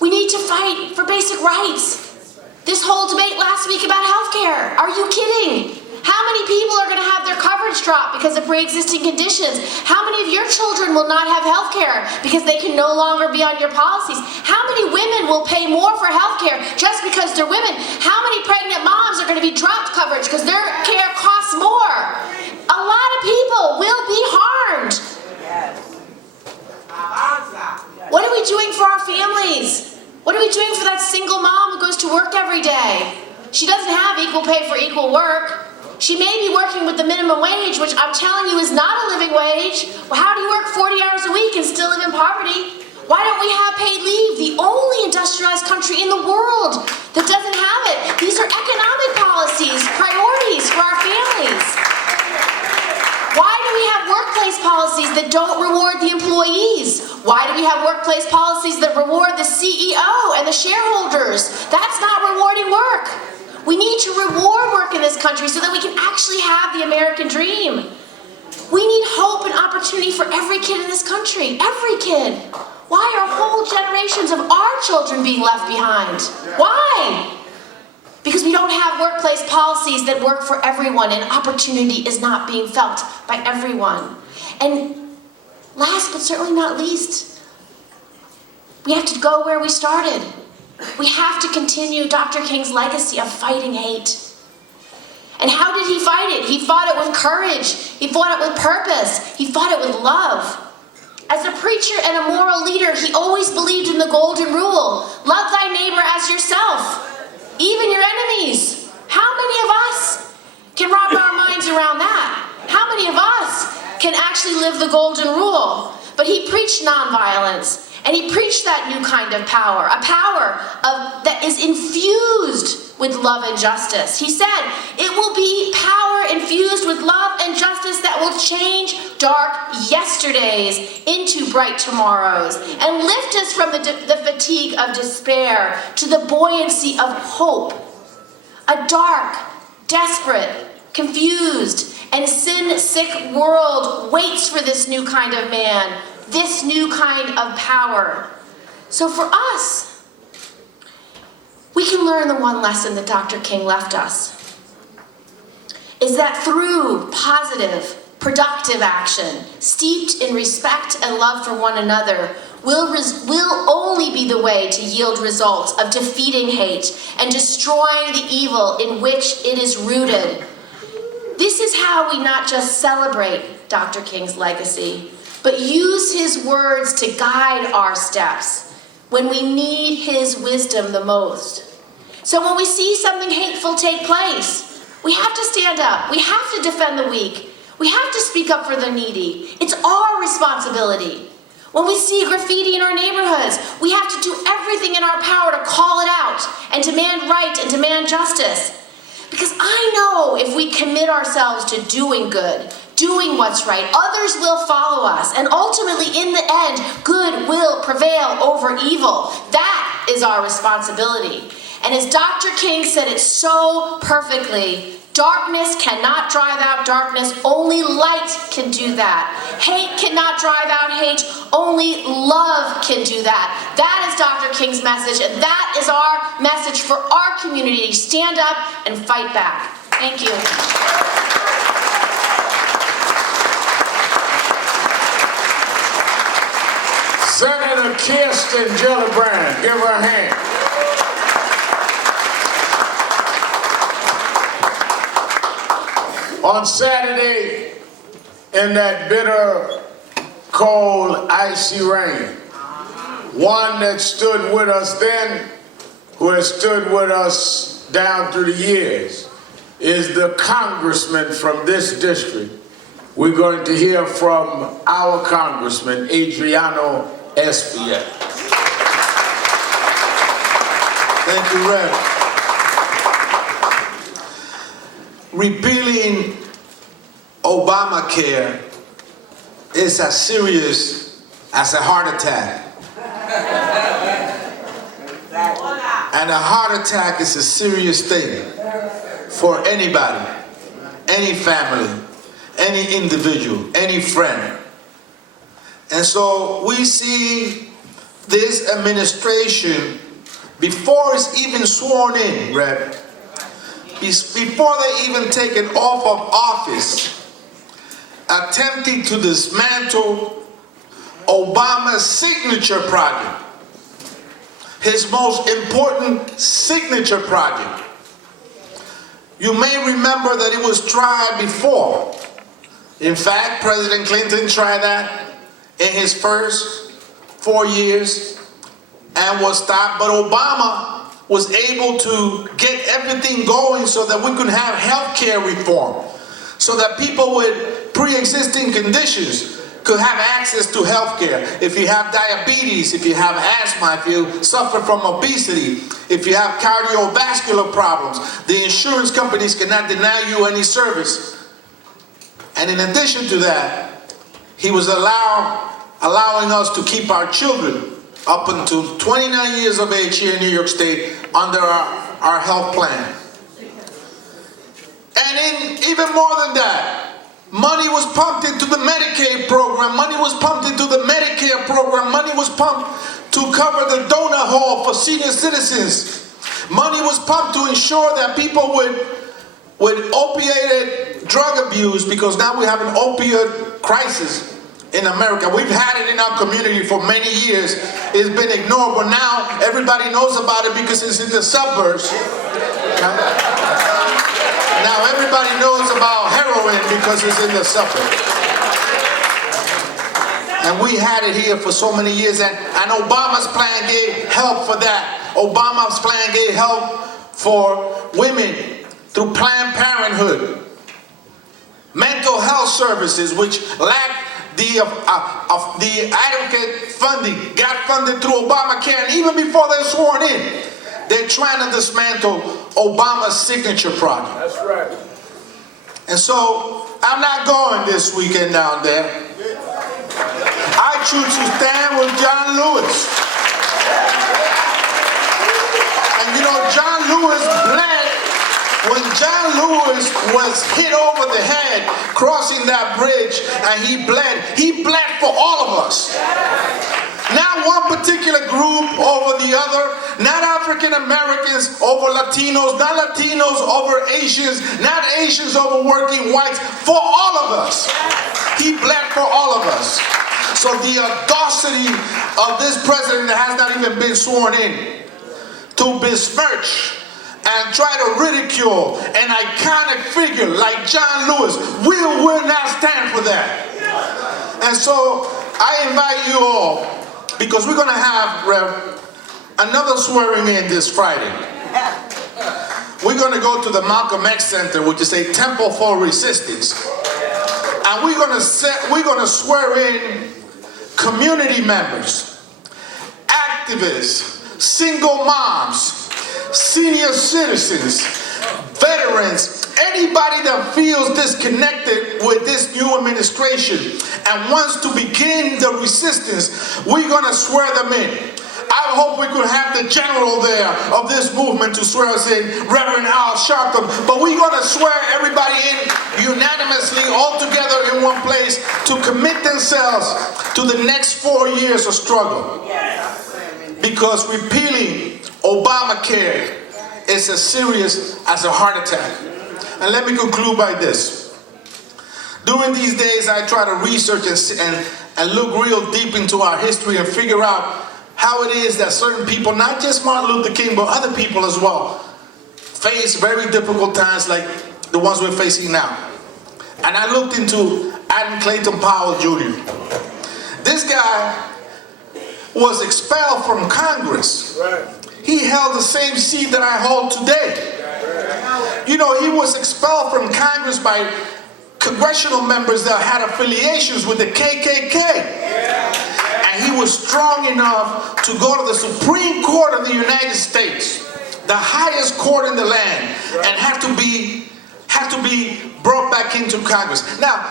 We need to fight for basic rights. This whole debate last week about healthcare, are you kidding? How many people are going to have their coverage drop because of pre-existing conditions? How many of your children will not have health care because they can no longer be on your policies? How many women will pay more for health care just because they're women? How many pregnant moms are going to be dropped coverage because their care costs more? A lot of people will be harmed. What are we doing for our families? What are we doing for that single mom who goes to work every day? She doesn't have equal pay for equal work. She may be working with the minimum wage, which I'm telling you is not a living wage. Well, how do you work 40 hours a week and still live in poverty? Why don't we have paid leave? The only industrialized country in the world that doesn't have it. These are economic policies, priorities for our families. Why do we have workplace policies that don't reward the employees? Why do we have workplace policies that reward the CEO and the shareholders? That's not rewarding work. We need to reward work in this country so that we can actually have the American dream. We need hope and opportunity for every kid in this country. Every kid. Why are whole generations of our children being left behind? Why? Because we don't have workplace policies that work for everyone and opportunity is not being felt by everyone. And last but certainly not least, we have to go where we started. We have to continue Dr. King's legacy of fighting hate. And how did he fight it? He fought it with courage. He fought it with purpose. He fought it with love. As a preacher and a moral leader, he always believed in the golden rule. Love thy neighbor as yourself, even your enemies. How many of us can wrap our minds around that? How many of us can actually live the golden rule? But he preached nonviolence, and he preached that new kind of power, a power that is infused with love and justice. He said, it will be power infused with love and justice that will change dark yesterdays into bright tomorrows and lift us from the fatigue of despair to the buoyancy of hope. A dark, desperate, confused, and sin-sick world waits for this new kind of man, this new kind of power. So for us, we can learn the one lesson that Dr. King left us, is that through positive, productive action, steeped in respect and love for one another, will only be the way to yield results of defeating hate and destroying the evil in which it is rooted. This is how we not just celebrate Dr. King's legacy, but use his words to guide our steps when we need his wisdom the most. So when we see something hateful take place, we have to stand up. We have to defend the weak. We have to speak up for the needy. It's our responsibility. When we see graffiti in our neighborhoods, we have to do everything in our power to call it out and demand right and demand justice. Because I know if we commit ourselves to doing good, doing what's right, others will follow us. And ultimately, in the end, good will prevail over evil. That is our responsibility. And as Dr. King said it so perfectly, darkness cannot drive out darkness, only light can do that. Hate cannot drive out hate, only love can do that. That is Dr. King's message, and that is our message for our community. Stand up and fight back. Thank you. Senator Kirsten Gillibrand, give her a hand. On Saturday, in that bitter, cold, icy rain, one that stood with us then, who has stood with us down through the years, is the congressman from this district. We're going to hear from our congressman, Adriano Espillet. Thank you, Rev. Repealing Obamacare is as serious as a heart attack. And a heart attack is a serious thing for anybody, any family, any individual, any friend. And so we see this administration, before it's even sworn in, Rev, before they even take it off of office, attempting to dismantle Obama's signature project, his most important signature project. You may remember that it was tried before. In fact, President Clinton tried that in his first 4 years and was stopped, but Obama was able to get everything going so that we could have health care reform, so that people with pre-existing conditions could have access to health care. If you have diabetes, if you have asthma, if you suffer from obesity, if you have cardiovascular problems, the insurance companies cannot deny you any service. And in addition to that, he was allowing us to keep our children up until 29 years of age here in New York State under our health plan. And even more than that, money was pumped into the Medicaid program, money was pumped into the Medicare program, money was pumped to cover the donut hole for senior citizens. Money was pumped to ensure that people with opiated drug abuse, because now we have an opioid crisis, in America. We've had it in our community for many years. It's been ignored, but now everybody knows about it because it's in the suburbs. Now everybody knows about heroin because it's in the suburbs. And we had it here for so many years, and Obama's plan gave help for that. Obama's plan gave help for women through Planned Parenthood. Mental health services, which lacked the adequate funding, got funded through Obamacare, and even before they're sworn in, they're trying to dismantle Obama's signature project. That's right. And so, I'm not going this weekend down there. I choose to stand with John Lewis. And you know, John Lewis bled. When John Lewis was hit over the head crossing that bridge and he bled for all of us. Not one particular group over the other, not African Americans over Latinos, not Latinos over Asians, not Asians over working whites, for all of us. He bled for all of us. So the audacity of this president that has not even been sworn in to besmirch and try to ridicule an iconic figure like John Lewis, we will not stand for that. And so I invite you all, because we're going to have, Rev, another swearing in this Friday. We're going to go to the Malcolm X Center, which is a temple for resistance. And we're going to swear in community members, activists, single moms, senior citizens, veterans, anybody that feels disconnected with this new administration and wants to begin the resistance, we're going to swear them in. I hope we could have the general there of this movement to swear us in, Reverend Al Sharpton, but we're going to swear everybody in unanimously, all together in one place, to commit themselves to the next 4 years of struggle. Because repealing Obamacare is as serious as a heart attack. And let me conclude by this. During these days, I try to research and look real deep into our history and figure out how it is that certain people, not just Martin Luther King, but other people as well, face very difficult times like the ones we're facing now. And I looked into Adam Clayton Powell Jr. This guy was expelled from Congress. Right. He held the same seat that I hold today. You know, he was expelled from Congress by congressional members that had affiliations with the KKK. And he was strong enough to go to the Supreme Court of the United States, the highest court in the land, and have to be brought back into Congress. Now,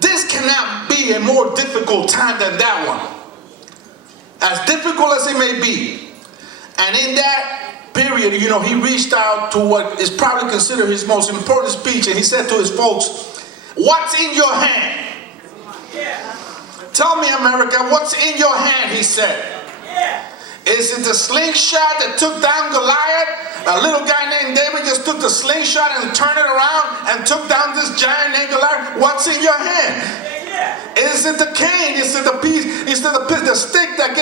this cannot be a more difficult time than that one. As difficult as it may be. And in that period, you know, he reached out to what is probably considered his most important speech, and he said to his folks, "What's in your hand? Tell me, America, what's in your hand?" he said. Is it the slingshot that took down Goliath? A little guy named David just took the slingshot and turned it around and took down this giant named Goliath. What's in your hand? Is it the cane? Is it the piece? Is it the stick that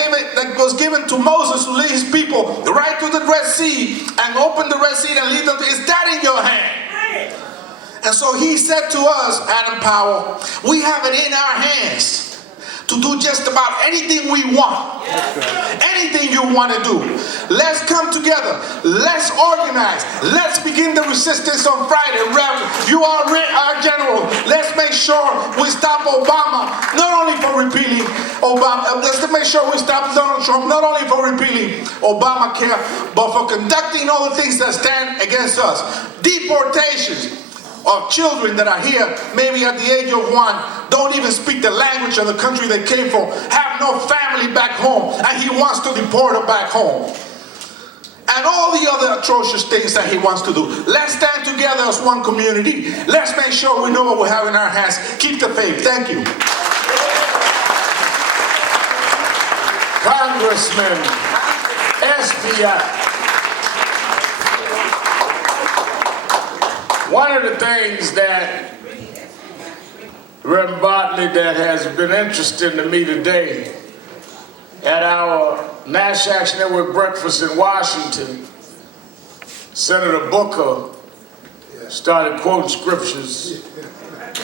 was given to Moses to lead his people right through the Red Sea and open the Red Sea and lead them? Is that in your hand? And so he said to us, Adam Powell, we have it in our hands to do just about anything we want. Anything you want to do. Let's come together. Let's organize. Let's begin the resistance on Friday. You are our general. Let's make sure we stop Obama, not only for repealing Obama. Let's make sure we stop Donald Trump, not only for repealing Obamacare, but for conducting all the things that stand against us. Deportations of children that are here, maybe at the age of 1, don't even speak the language of the country they came from, have no family back home, and he wants to deport them back home. And all the other atrocious things that he wants to do. Let's stand together as one community. Let's make sure we know what we have in our hands. Keep the faith. Thank you. Congressman SBI. One of the things that Reverend Bartley, that has been interesting to me today. At our National Action Network breakfast in Washington, Senator Booker started quoting scriptures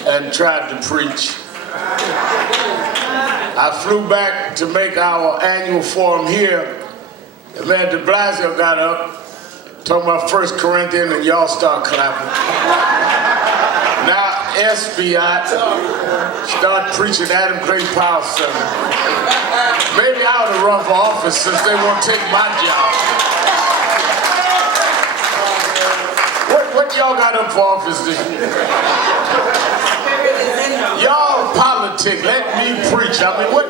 and tried to preach. I flew back to make our annual forum here, and man, de Blasio got up, talking about 1 Corinthians, and y'all start clapping. Now, SB, I start preaching Adam Clay Powell sermon. Maybe I ought to run for office since they won't take my job. What y'all got up for office this year? Y'all politic, let me preach. I mean, what?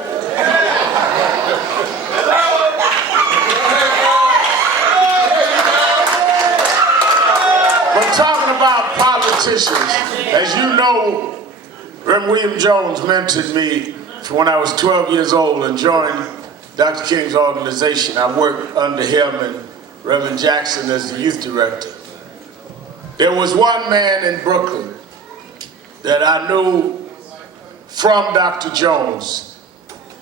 But talking about politicians, as you know, Reverend William Jones mentored me when I was 12 years old and joined Dr. King's organization. I worked under him and Reverend Jackson as the youth director. There was one man in Brooklyn that I knew from Dr. Jones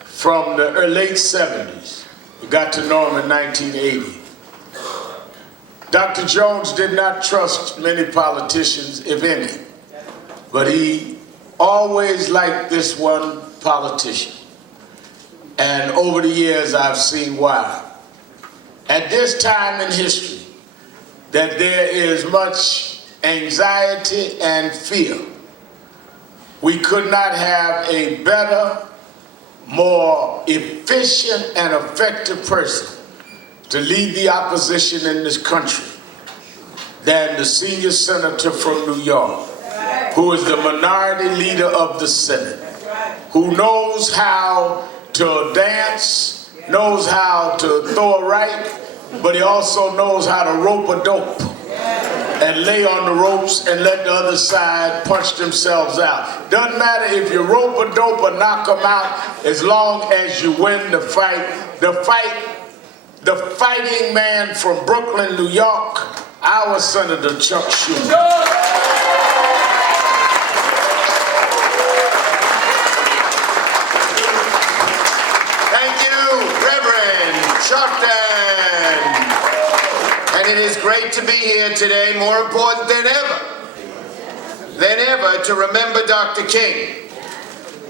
from the late 70s. We got to know him in 1980. Dr. Jones did not trust many politicians, if any, but he always liked this one politician. And over the years, I've seen why. At this time in history, that there is much anxiety and fear, we could not have a better, more efficient and effective person to lead the opposition in this country than the senior senator from New York, who is the minority leader of the Senate, who knows how to dance, knows how to throw a right, but he also knows how to rope a dope and lay on the ropes and let the other side punch themselves out. Doesn't matter if you rope a dope or knock them out, as long as you win the fight. The fighting man from Brooklyn, New York, our Senator Chuck Schumer. Thank you, Reverend Chuckton. And it is great to be here today, more important than ever, to remember Dr. King,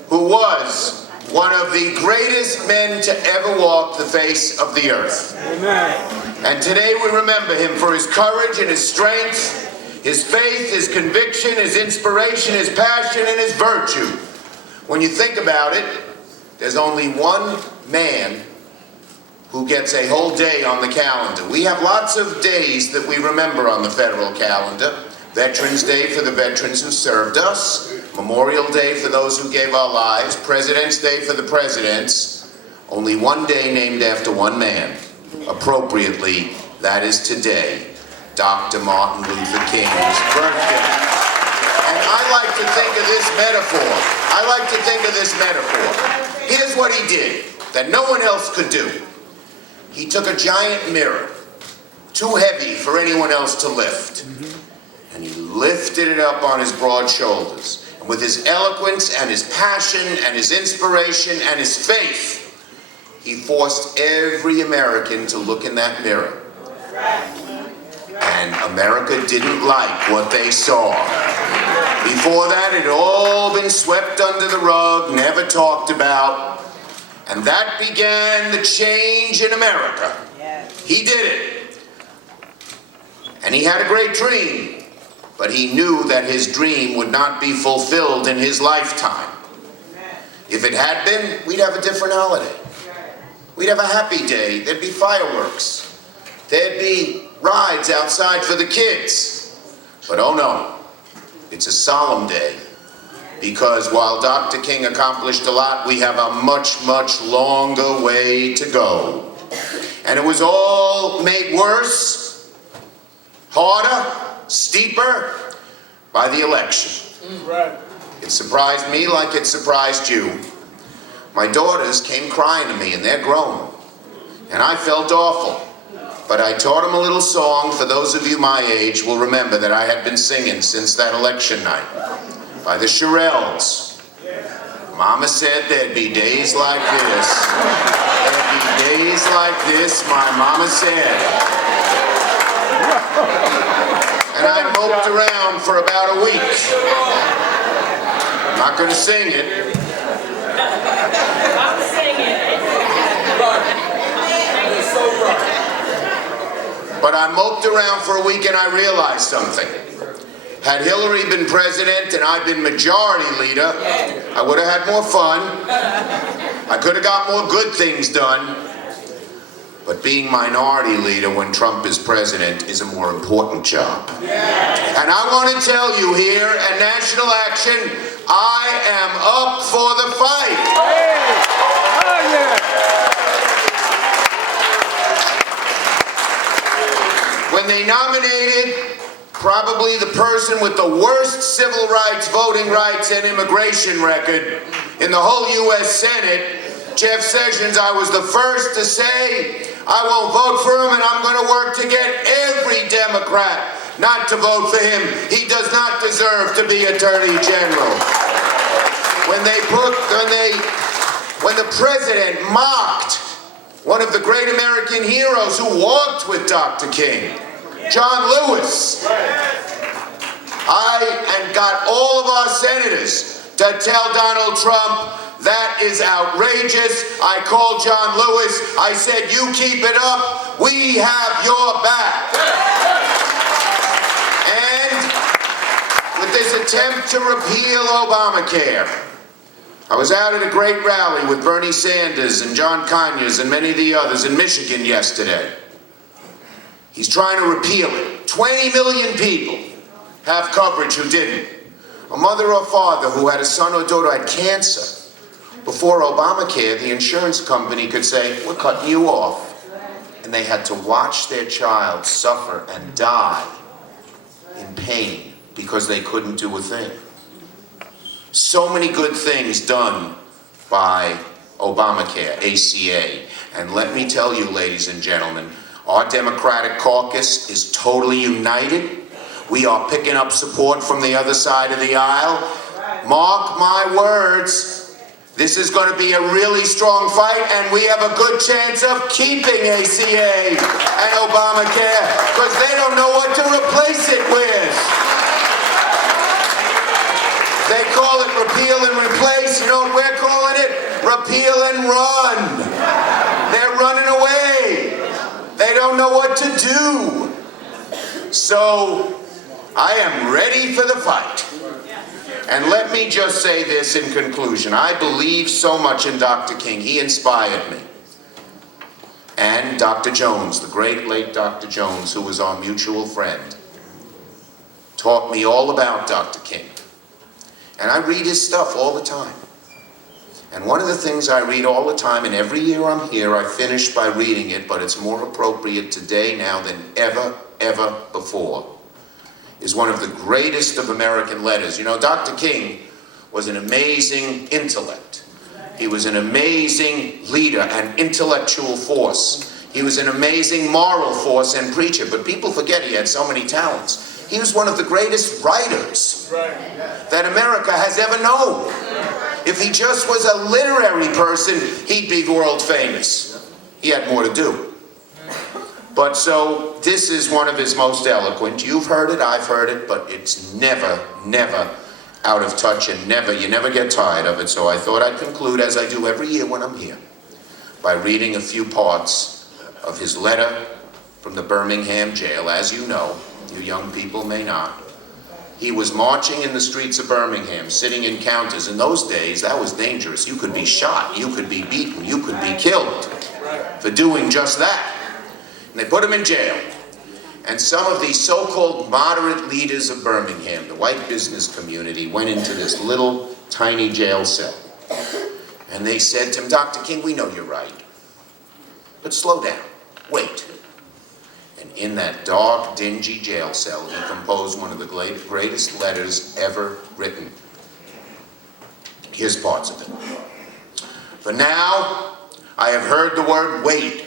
who was one of the greatest men to ever walk the face of the earth. Amen. And today we remember him for his courage and his strength, his faith, his conviction, his inspiration, his passion, and his virtue. When you think about it, there's only one man who gets a whole day on the calendar. We have lots of days that we remember on the federal calendar. Veterans Day for the veterans who served us, Memorial Day for those who gave our lives, President's Day for the presidents. Only one day named after one man. Appropriately, that is today, Dr. Martin Luther King's birthday. And I like to think of this metaphor. Here's what he did that no one else could do. He took a giant mirror, too heavy for anyone else to lift, and he lifted it up on his broad shoulders. And with his eloquence and his passion and his inspiration and his faith, he forced every American to look in that mirror. And America didn't like what they saw. Before that, it had all been swept under the rug, never talked about. And that began the change in America. He did it. And he had a great dream, but he knew that his dream would not be fulfilled in his lifetime. If it had been, we'd have a different holiday. We'd have a happy day. There'd be fireworks. There'd be rides outside for the kids. But oh no, it's a solemn day. Because while Dr. King accomplished a lot, we have a much, much longer way to go. And it was all made worse, harder, steeper by the election. Right. It surprised me like it surprised you. My daughters came crying to me, and they're grown. And I felt awful. But I taught them a little song. For those of you my age will remember that I had been singing since that election night. By the Shirelles. Mama said there'd be days like this. There'd be days like this, my mama said. And I moped around for about a week. I'm not gonna sing it. But I moped around for a week and I realized something. Had Hillary been president and I'd been majority leader, I would have had more fun. I could have got more good things done. But being minority leader when Trump is president is a more important job. And I want to tell you here at National Action, I am up for the fight. Oh, yeah. When they nominated probably the person with the worst civil rights, voting rights, and immigration record in the whole U.S. Senate, Jeff Sessions, I was the first to say, I won't vote for him and I'm going to work to get every Democrat not to vote for him. He does not deserve to be Attorney General. When the president mocked one of the great American heroes who walked with Dr. King, John Lewis, I got all of our senators to tell Donald Trump, that is outrageous. I called John Lewis. I said, you keep it up. We have your back. And with this attempt to repeal Obamacare, I was out at a great rally with Bernie Sanders and John Conyers and many of the others in Michigan yesterday. He's trying to repeal it. 20 million people have coverage who didn't. A mother or father who had a son or daughter who had cancer. Before Obamacare, the insurance company could say, we're cutting you off. And they had to watch their child suffer and die in pain because they couldn't do a thing. So many good things done by Obamacare, ACA. And let me tell you, ladies and gentlemen, our Democratic caucus is totally united. We are picking up support from the other side of the aisle. Mark my words. This is going to be a really strong fight, and we have a good chance of keeping ACA and Obamacare, because they don't know what to replace it with. They call it repeal and replace. You know what we're calling it? Repeal and run. They're running away. They don't know what to do. So, I am ready for the fight. And let me just say this in conclusion. I believe so much in Dr. King. He inspired me. And Dr. Jones, the great late Dr. Jones, who was our mutual friend, taught me all about Dr. King. And I read his stuff all the time. And one of the things I read all the time, and every year I'm here, I finish by reading it, but it's more appropriate today now than ever before, is one of the greatest of American letters. You know, Dr. King was an amazing intellect. He was an amazing leader and intellectual force. He was an amazing moral force and preacher, but people forget he had so many talents. He was one of the greatest writers that America has ever known. If he just was a literary person, he'd be world famous. He had more to do. But so, this is one of his most eloquent. You've heard it, I've heard it, but it's never out of touch, and you never get tired of it. So I thought I'd conclude, as I do every year when I'm here, by reading a few parts of his letter from the Birmingham jail. As you know, you young people may not. He was marching in the streets of Birmingham, sitting in counters. In those days, that was dangerous. You could be shot, you could be beaten, you could be killed for doing just that. And they put him in jail. And some of these so-called moderate leaders of Birmingham, the white business community, went into this little tiny jail cell. And they said to him, Dr. King, we know you're right, but slow down, wait. And in that dark, dingy jail cell, he composed one of the greatest letters ever written. Here's parts of it. For now, I have heard the word wait.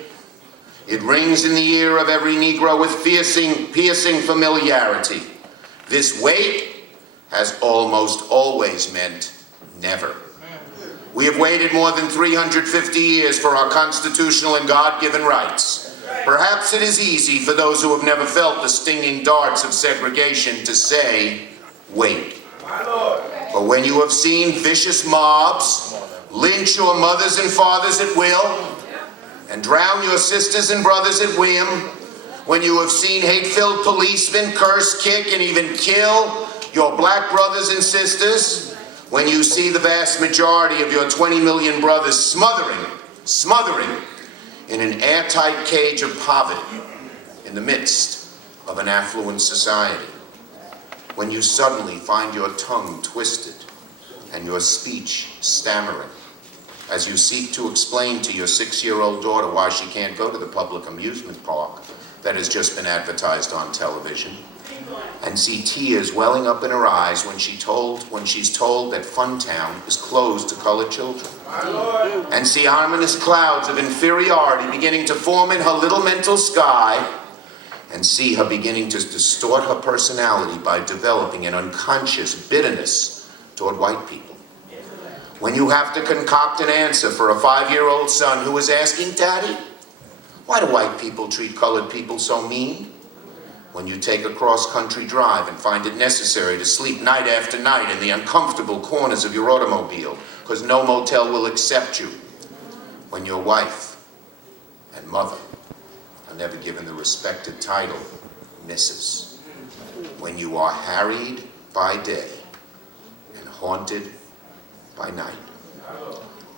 It rings in the ear of every Negro with piercing familiarity. This wait has almost always meant never. We have waited more than 350 years for our constitutional and God-given rights. Perhaps it is easy for those who have never felt the stinging darts of segregation to say, wait. But when you have seen vicious mobs lynch your mothers and fathers at will, and drown your sisters and brothers at whim, when you have seen hate-filled policemen curse, kick, and even kill your black brothers and sisters, when you see the vast majority of your 20 million brothers smothering in an airtight cage of poverty in the midst of an affluent society, when you suddenly find your tongue twisted and your speech stammering, as you seek to explain to your 6-year-old daughter why she can't go to the public amusement park that has just been advertised on television, and see tears welling up in her eyes when she's told that Funtown is closed to colored children, and see ominous clouds of inferiority beginning to form in her little mental sky, and see her beginning to distort her personality by developing an unconscious bitterness toward white people. When you have to concoct an answer for a 5-year-old son who is asking, Daddy, why do white people treat colored people so mean? When you take a cross-country drive and find it necessary to sleep night after night in the uncomfortable corners of your automobile because no motel will accept you. When your wife and mother are never given the respected title, Mrs. When you are harried by day and haunted by night,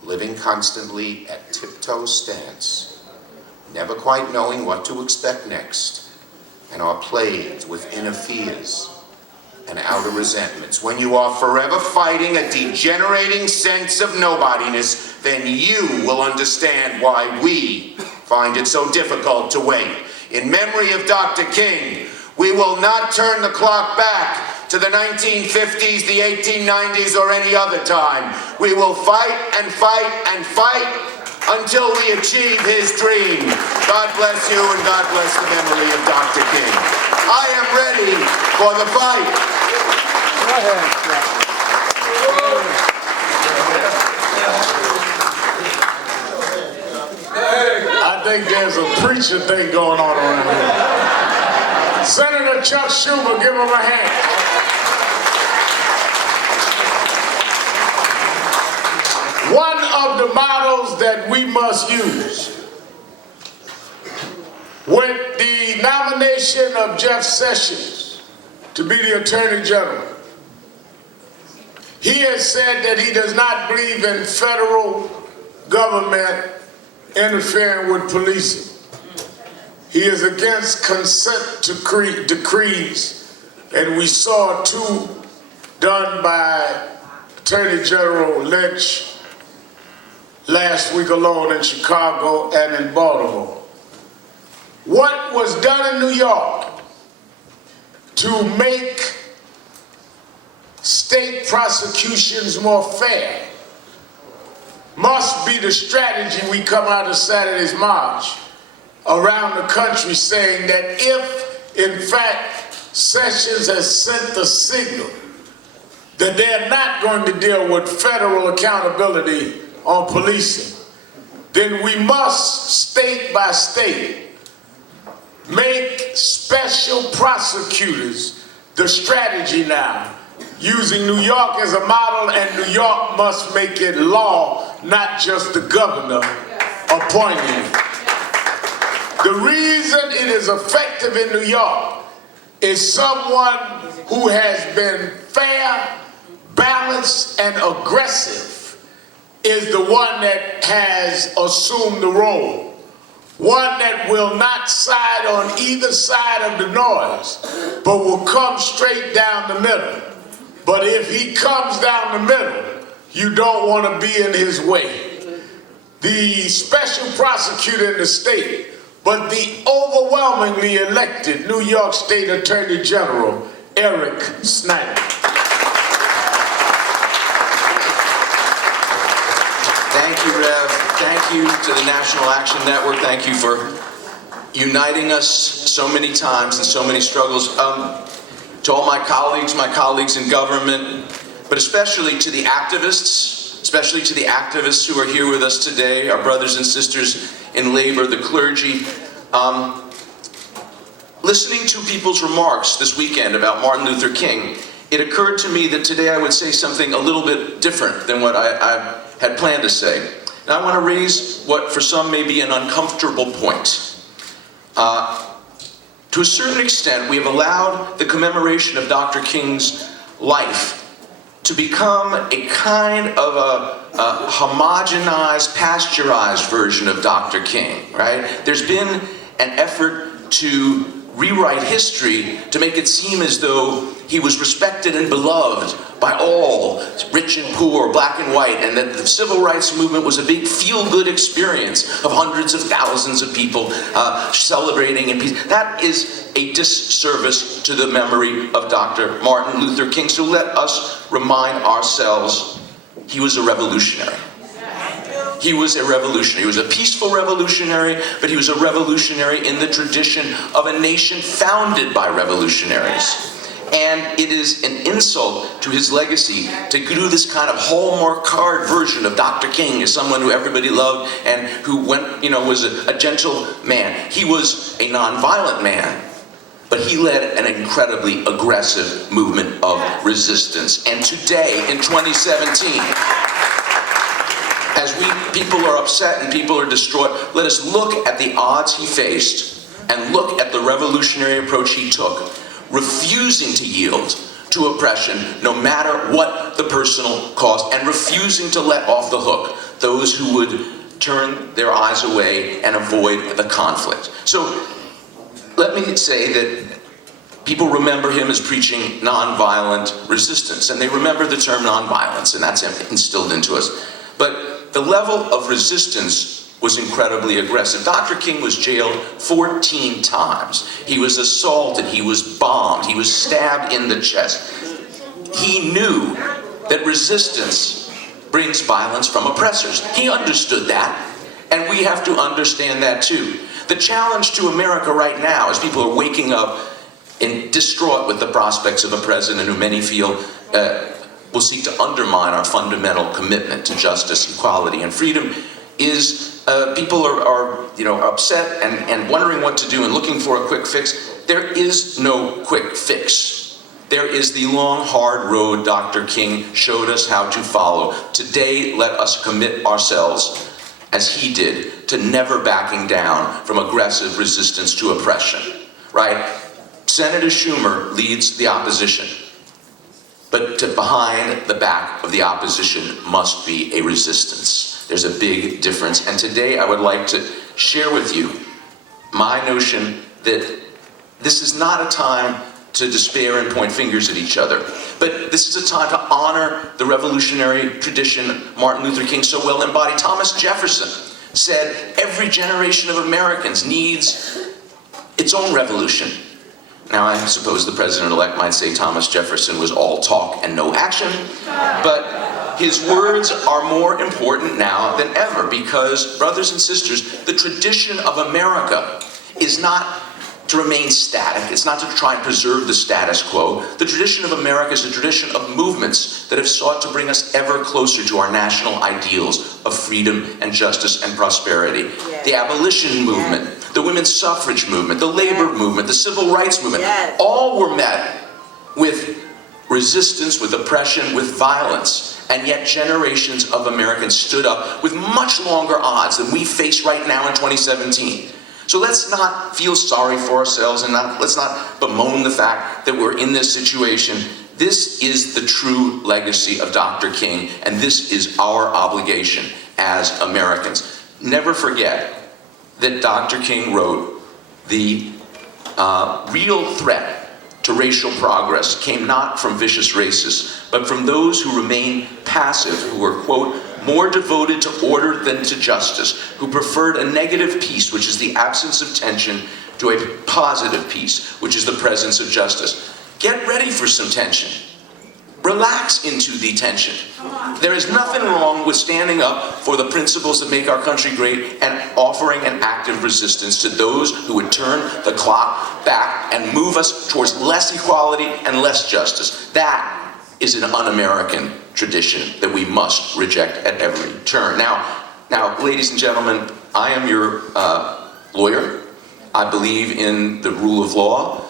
living constantly at tiptoe stance, never quite knowing what to expect next, and are plagued with inner fears and outer resentments, when you are forever fighting a degenerating sense of nobodiness, then you will understand why we find it so difficult to wait. In memory of Dr. King, we will not turn the clock back to the 1950s, the 1890s, or any other time. We will fight and fight and fight until we achieve his dream. God bless you and God bless the memory of Dr. King. I am ready for the fight. Go ahead. I think there's a preacher thing going on around here. Senator Chuck Schumer, give him a hand. One of the models that we must use with the nomination of Jeff Sessions to be the Attorney General, he has said that he does not believe in federal government interfering with policing. He is against consent decrees, and we saw 2 done by Attorney General Lynch last week alone in Chicago and in Baltimore. What was done in New York to make state prosecutions more fair must be the strategy we come out of Saturday's march around the country, saying that if, in fact, Sessions has sent the signal that they're not going to deal with federal accountability on policing, then we must, state by state, make special prosecutors the strategy now, using New York as a model, and New York must make it law, not just the governor appointing it. The reason it is effective in New York is someone who has been fair, balanced, and aggressive is the one that has assumed the role. One that will not side on either side of the noise, but will come straight down the middle. But if he comes down the middle, you don't want to be in his way. The special prosecutor in the state, but the overwhelmingly elected New York State Attorney General, Eric Snyder. Thank you, Rev. Thank you to the National Action Network. Thank you for uniting us so many times in so many struggles. To all my colleagues in government, but especially to the activists especially to the activists who are here with us today, our brothers and sisters in labor, the clergy. Listening to people's remarks this weekend about Martin Luther King, it occurred to me that today I would say something a little bit different than what I had planned to say. And I want to raise what for some may be an uncomfortable point. To a certain extent, we have allowed the commemoration of Dr. King's life to become a kind of a homogenized, pasteurized version of Dr. King, right? There's been an effort to rewrite history to make it seem as though he was respected and beloved by all, rich and poor, black and white, and that the civil rights movement was a big feel-good experience of hundreds of thousands of people celebrating in peace. That is a disservice to the memory of Dr. Martin Luther King. So let us remind ourselves he was a revolutionary. He was a revolutionary. He was a peaceful revolutionary, but he was a revolutionary in the tradition of a nation founded by revolutionaries. And it is an insult to his legacy to do this kind of Hallmark card version of Dr. King as someone who everybody loved and who was a gentle man. He was a nonviolent man, but he led an incredibly aggressive movement of resistance. And today, in 2017, as people are upset and people are distraught, let us look at the odds he faced and look at the revolutionary approach he took, refusing to yield to oppression no matter what the personal cost, and refusing to let off the hook those who would turn their eyes away and avoid the conflict. So let me say that people remember him as preaching nonviolent resistance, and they remember the term nonviolence, and that's instilled into us. But the level of resistance was incredibly aggressive. Dr. King was jailed 14 times. He was assaulted, he was bombed, he was stabbed in the chest. He knew that resistance brings violence from oppressors. He understood that, and we have to understand that too. The challenge to America right now, as people are waking up and distraught with the prospects of a president who many feel will seek to undermine our fundamental commitment to justice, equality, and freedom, is people are upset and wondering what to do and looking for a quick fix. There is no quick fix. There is the long, hard road Dr. King showed us how to follow. Today, let us commit ourselves, as he did, to never backing down from aggressive resistance to oppression, right? Senator Schumer leads the opposition. But behind the back of the opposition must be a resistance. There's a big difference. And today I would like to share with you my notion that this is not a time to despair and point fingers at each other. But this is a time to honor the revolutionary tradition Martin Luther King so well embodied. Thomas Jefferson said, every generation of Americans needs its own revolution. Now, I suppose the president-elect might say Thomas Jefferson was all talk and no action, but his words are more important now than ever because, brothers and sisters, the tradition of America is not to remain static. It's not to try and preserve the status quo. The tradition of America is a tradition of movements that have sought to bring us ever closer to our national ideals of freedom and justice and prosperity. Yes. The abolition movement, the women's suffrage movement, the labor movement, the civil rights movement, all were met with resistance, with oppression, with violence. And yet generations of Americans stood up with much longer odds than we face right now in 2017. So let's not feel sorry for ourselves and let's not bemoan the fact that we're in this situation. This is the true legacy of Dr. King, and this is our obligation as Americans. Never forget that Dr. King wrote the real threat to racial progress came not from vicious racists, but from those who remain passive, who were, quote, more devoted to order than to justice, who preferred a negative peace, which is the absence of tension, to a positive peace, which is the presence of justice. Get ready for some tension. Relax into the tension. There is nothing wrong with standing up for the principles that make our country great and offering an active resistance to those who would turn the clock back and move us towards less equality and less justice. That is an un-American tradition. tradition that we must reject at every turn. Now, ladies and gentlemen, I am your lawyer. I believe in the rule of law,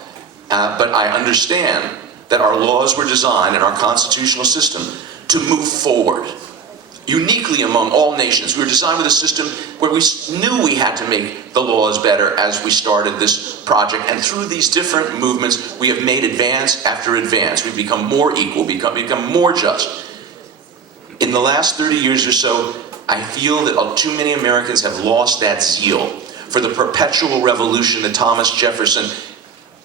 but I understand that our laws were designed in our constitutional system to move forward. Uniquely among all nations, we were designed with a system where we knew we had to make the laws better as we started this project. And through these different movements, we have made advance after advance. We've become more equal, become more just. In the last 30 years or so, I feel that too many Americans have lost that zeal for the perpetual revolution that Thomas Jefferson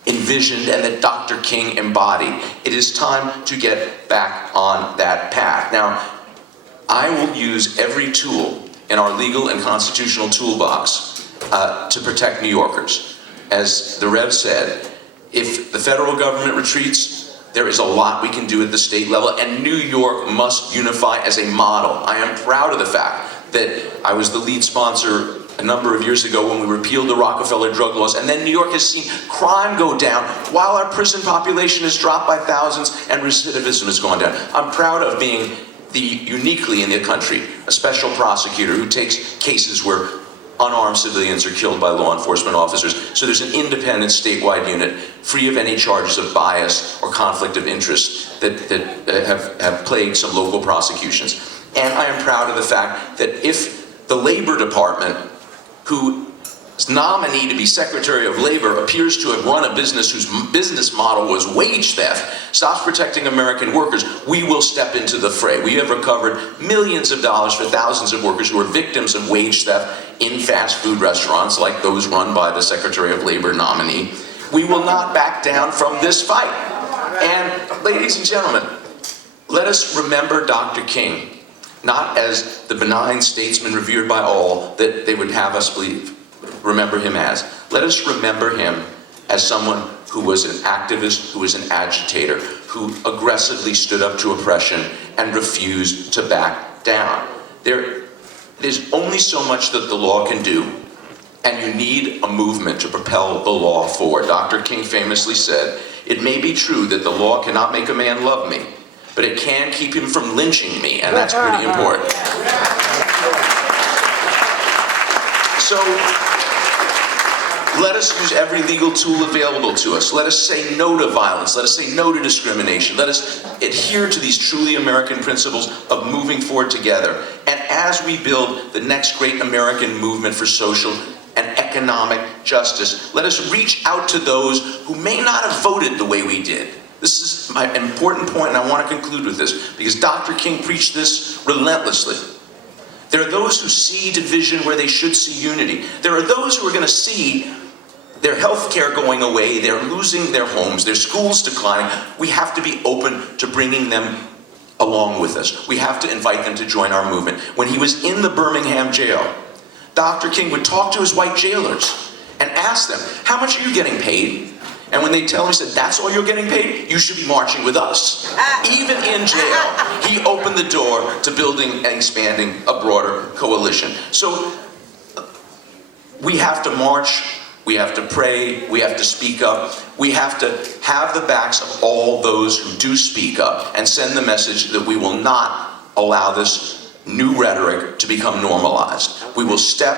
envisioned and that Dr. King embodied. It is time to get back on that path. Now, I will use every tool in our legal and constitutional toolbox to protect New Yorkers. As the Rev said, if the federal government retreats, there is a lot we can do at the state level, and New York must unify as a model. I am proud of the fact that I was the lead sponsor a number of years ago when we repealed the Rockefeller drug laws, and then New York has seen crime go down while our prison population has dropped by thousands and recidivism has gone down. I'm proud of being uniquely in the country, a special prosecutor who takes cases where unarmed civilians are killed by law enforcement officers. So there's an independent statewide unit free of any charges of bias or conflict of interest that have plagued some local prosecutions. And I am proud of the fact that if the Labor Department, whose nominee to be Secretary of Labor appears to have run a business whose business model was wage theft, stops protecting American workers, we will step into the fray. We have recovered millions of dollars for thousands of workers who are victims of wage theft in fast food restaurants like those run by the Secretary of Labor nominee. We will not back down from this fight. And ladies and gentlemen, let us remember Dr. King, not as the benign statesman revered by all that they would have us believe. Remember him as. Let us remember him as someone who was an activist, who was an agitator, who aggressively stood up to oppression and refused to back down. There's only so much that the law can do, and you need a movement to propel the law forward. Dr. King famously said, "It may be true that the law cannot make a man love me, but it can keep him from lynching me," and that's pretty important. So, let us use every legal tool available to us. Let us say no to violence. Let us say no to discrimination. Let us adhere to these truly American principles of moving forward together. And as we build the next great American movement for social and economic justice, let us reach out to those who may not have voted the way we did. This is my important point, and I want to conclude with this, because Dr. King preached this relentlessly. There are those who see division where they should see unity. There are those who are going to see their health care going away, they're losing their homes, their schools declining. We have to be open to bringing them along with us. We have to invite them to join our movement. When he was in the Birmingham jail, Dr. King would talk to his white jailers and ask them, "How much are you getting paid?" And when they tell him, he said, "That's all you're getting paid? You should be marching with us." Even in jail, he opened the door to building and expanding a broader coalition. So we have to march, we have to pray, we have to speak up, we have to have the backs of all those who do speak up and send the message that we will not allow this new rhetoric to become normalized. We will step